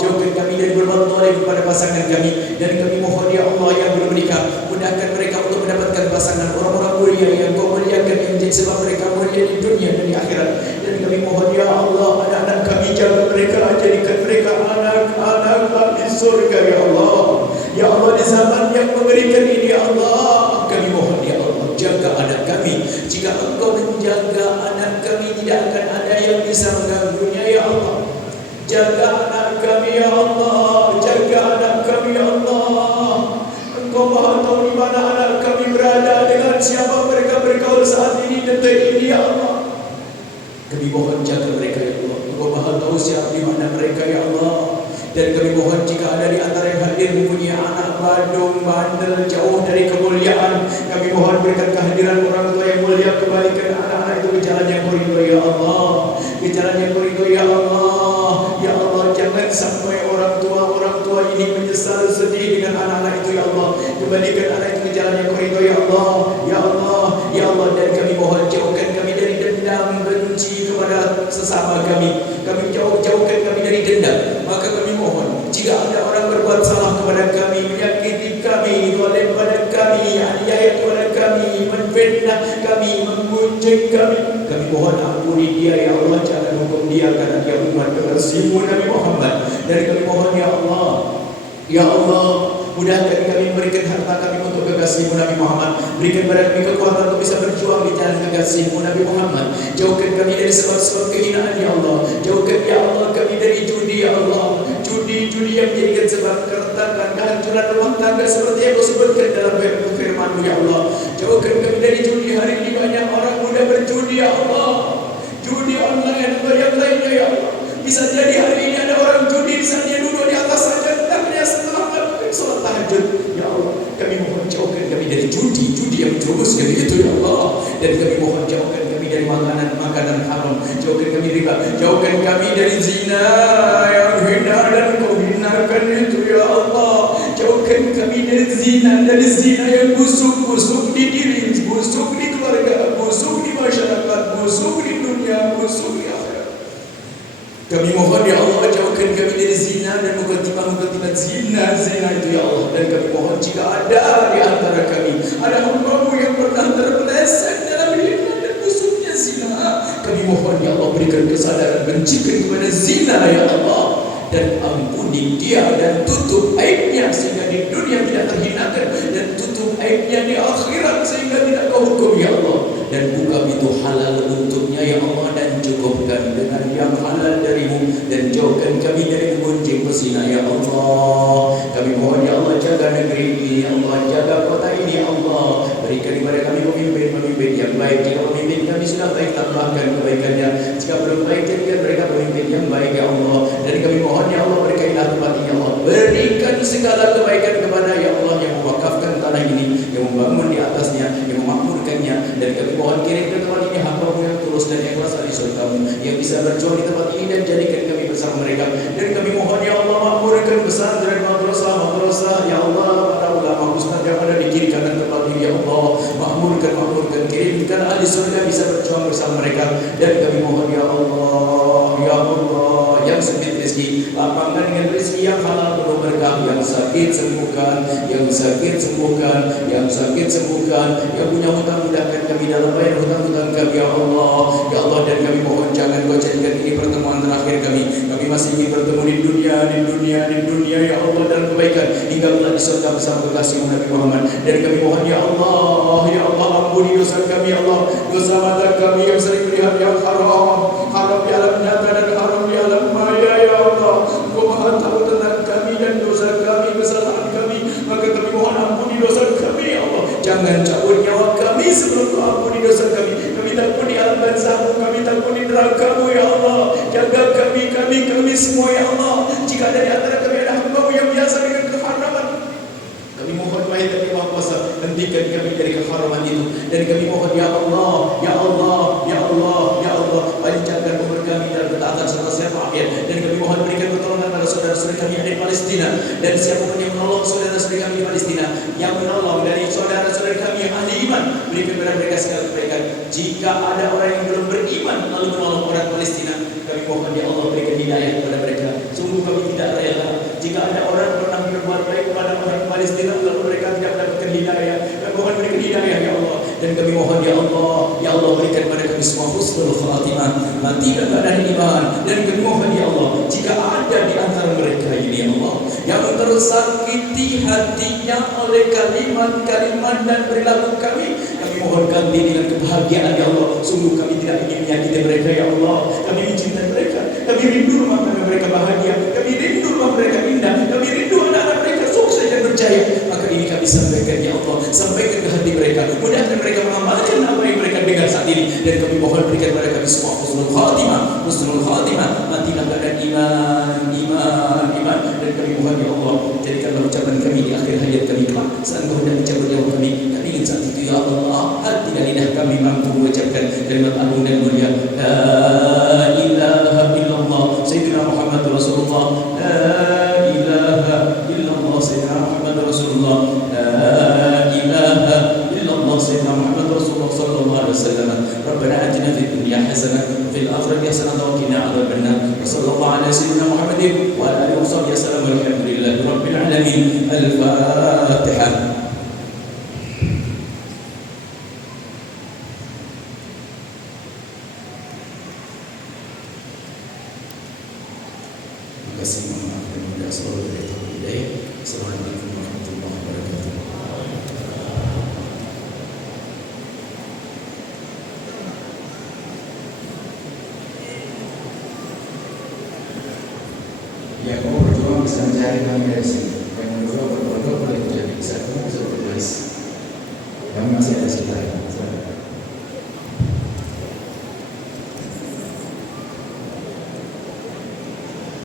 jauhkan kami dari berbuat zalim kepada pasangan kami. Dan kami mohon ya Allah yang belum menikah, mudahkan mereka untuk mendapatkan pasangan orang-orang mulia yang Kau muliakan, yang menjadi sebab mereka mulia di dunia dan di akhirat. Dan kami mohon ya Allah, anak-anak kami jaga mereka, jadikan mereka anak-anak di surga ya Allah. Ya Allah, di zaman yang mengerikan ini ya Allah, kami mohon ya Allah, jaga anak kami. Jika Engkau menjaga anak kami, tidak akan ada yang bisa mengganggunya ya Allah. Jaga anak kami ya Allah, jaga anak kami ya Allah. Engkau Maha tahu di mana anak kami berada, dengan siapa mereka bergaul saat ini, detik ini ya Allah. Kami mohon jaga mereka ya Allah. Engkau Maha tahu siapa di mana mereka ya Allah. Dan kami mohon jika ada di antara yang hadir mempunyai anak bandung, bandel, jauh dari kemuliaan, kami mohon berikan kehadiran orang tua yang mulia, kembalikan anak-anak itu ke jalan yang Kau ridhoi ya Allah, ke jalan yang Kau ridhoi ya Allah. Ya Allah, jangan sampai orang tua ini menyesal sedih dengan anak-anak itu ya Allah. Kembalikan anak itu ke jalan yang Kau ridhoi ya Allah. Ya Allah, ya Allah. Dan kami mohon jauhkan kami dari dendam, benci kepada sesama kami. Kami jauhkan kami dari dendam. Maka kami mohon, jika ada orang berbuat salah kepada kami, menyakiti kami, zalim pada kami, aniaya kepada kami, menfitnah kami, menggunjing kami mohon ampuni dia ya Allah. Jangan hukum dia karena dia umat kekasih-Mu Nabi Muhammad. Dan kami mohon ya Allah, ya Allah, mudahkan kami, berikan harta kami untuk kekasih-Mu Nabi Muhammad. Berikan kepada kami kekuatan untuk bisa berjuang di jalan kekasih-Mu Nabi Muhammad. Jauhkan kami dari sebab-sebab kehinaan ya Allah. Jauhkan ya Allah kami dari judi ya Allah. Judi yang menjadikan sebab keretakan, kehancuran rumah tangga seperti yang Kau sebutkan dalam firman-Mu ya Allah. Jauhkan kami dari judi. Hari ini banyak orang muda berjudi ya Allah. Judi online atau yang lainnya ya Allah. Bisa jadi hari ini ada orang judi di saat dia duduk di atas sajadahnya setelah melakukan salat tahajud. Ya Allah, kami mohon jauhkan kami dari judi yang menjerumuskan itu ya Allah. Dan kami mohon jauhkan kami dari makanan haram. Jauhkan kami riba. Jauhkan kami dari zina yang hina dan Kau hinakan itu ya Allah. Jauhkan kami dari zina yang busuk di diri, busuk di keluarga, busuk di masyarakat, busuk di dunia, busuk di akhirat. Kami mohon ya Allah, jauhkan kami dari zina dan mukadimah zina itu ya Allah. Dan kami mohon jika ada di antara kami ada hamba-Mu yang pernah terpeleset dalam hina dan busuknya zina, kami mohon ya Allah, berikan kesadaran bencikan kepada zina ya Allah. Dan ampuni dia dan tutup aibnya sehingga di dunia tidak terhinakan, dan tutup aibnya di akhirat sehingga tidak Kau hukum ya Allah. Dan buka pintu halal untuknya ya Allah, dan cukupkan dengan yang halal dari-Mu. Dan jauhkan kami dari menggunjing pesina ya Allah. Kami mohon ya Allah, jaga negeri ini ya Allah, jaga kota ini ya Allah. Berikan kepada kami pemimpin yang baik. Jika pemimpin kami sudah baik, tambahkan kebaikannya. Jika belum baik, jadikan mereka pemimpin yang baik ya Allah. Dan kami mohon ya Allah, berkailah tempat ini ya Allah. Berikan segala kebaikan kepada ya Allah yang mewakafkan tanah ini, yang membangun di atasnya, yang memakmurkannya. Dan kami mohon kirim ke tempat ini hamba-Mu yang tulus dan ikhlas dari surga-Mu, yang bisa berjuang di tempat ini, dan jadikan kami bersama mereka. Dan kami mohon ya Allah, makmurkan pesantren madrasah ya Allah, para ulama ustaz yang ada di kiri kanan tempat ini ya Allah. Makmurkan, kirimkan ahli surga bisa berjuang bersama mereka. Dan kami mohon ya Allah, yang sempit rezeki, lapangkan dengan rezeki yang halal penuh berkah, yang sakit sembuhkan, yang sakit sembuhkan, yang sakit sembuhkan, yang punya hutang mudahkan kami dalam bayar hutang-hutang kami ya Allah. Ya Allah, dan kami mohon jangan Kau jadikan ini pertemuan terakhir kami. Kami masih ingin bertemu di dunia ya Allah dalam kebaikan hingga kelak di surga bersama kekasih Nabi Muhammad. Dan kami mohon ya Allah ampuni dosa kami ya Allah, dosa mata kami yang sering melihat yang haram di alam nyata dan haram di alam maya ya Allah. Engkau Maha tahu tentang kami dan dosa kami, kesalahan kami, maka kami mohon ampuni dosa kami ya Allah. Jangan cabut nyawa kami sebelum Kau ampuni dosa kami. Kami takut di alam barzakh, kami takut di neraka-Mu ya Allah. Jaga kami semua ya Allah. Jika ada di antara kami ada hamba-Mu yang biasa dengan keharaman, kami mohon wahai Tuhan Maha Kuasa, hentikan kami dari keharaman itu. Dan kami mohon ya Allah, panjangkan umur kami dalam ketaatan serta sehat walafiat. Dan kami mohon berikan pertolongan pada saudara-saudara kami yang ada di Palestina, dan siapapun yang menolong saudara-saudara kami di Palestina, yang menolong dari saudara-saudara kami yang ahli iman, berikan kepada mereka segala kebaikan. Jika ada orang yang belum beriman lalu menolong orang Palestina, kami mohon ya Allah berikan hidayah kepada mereka. Sungguh kami tidak rela jika ada orang pernah berbuat baik kepada orang Palestina lalu mereka tidak mendapatkan hidayah. Kami mohon berikan hidayah ya Allah. Dan kami mohon ya Allah berikan kepada kami semua husnul khatimah, mati dalam keadaan iman. Dan kami mohon ya Allah, jika ada di antara mereka ini ya Allah yang tersakiti hatinya oleh kalimat-kalimat dan perilaku kami mohon ganti dengan kebahagiaan ya Allah. Sungguh kami tidak ingin menyakiti mereka ya Allah. Kami mencintai mereka, kami rindu rumah mereka bahagia, kami rindu rumah mereka indah, kami rindu anak-anak mereka sukses dan berjaya. Maka ini kami sampaikan ya Allah, sampaikan ke hati mereka, mudah-mudahan mereka mengamalkan apa yang mereka dengar saat ini. Dan kami mohon berikan kepada kami semua husnul khatimah, mati dalam keadaan iman. Dan kami mohon ya Allah, jadikanlah ucapan kami di akhir hayat kami kelak saat Kau hendak mencabut nyawa kami ingin saat itu ya Allah, hati dan lidah kami mampu mengucapkan kalimat agung dan mulia la ilaha illallah Sayyidina Muhammad Rasulullah, la ilaha illallah Sayyidina Muhammad Rasulullah, la ilaha illallah Sayyidina Muhammad Rasulullah sallallahu alaihi wasallam. Rabbana atina fid dunya hasanah wa fil akhirati hasanah wa qina adzabannar. Wa sallallahu ala sayyidina Muhammadin wa ala alihi wasallam. Alhamdulillahi rabbil alamin. Al-Fatihah. Assalamualaikum warahmatullahi wabarakatuh. Ya, kau berjuang bisa mencari kami dari sini.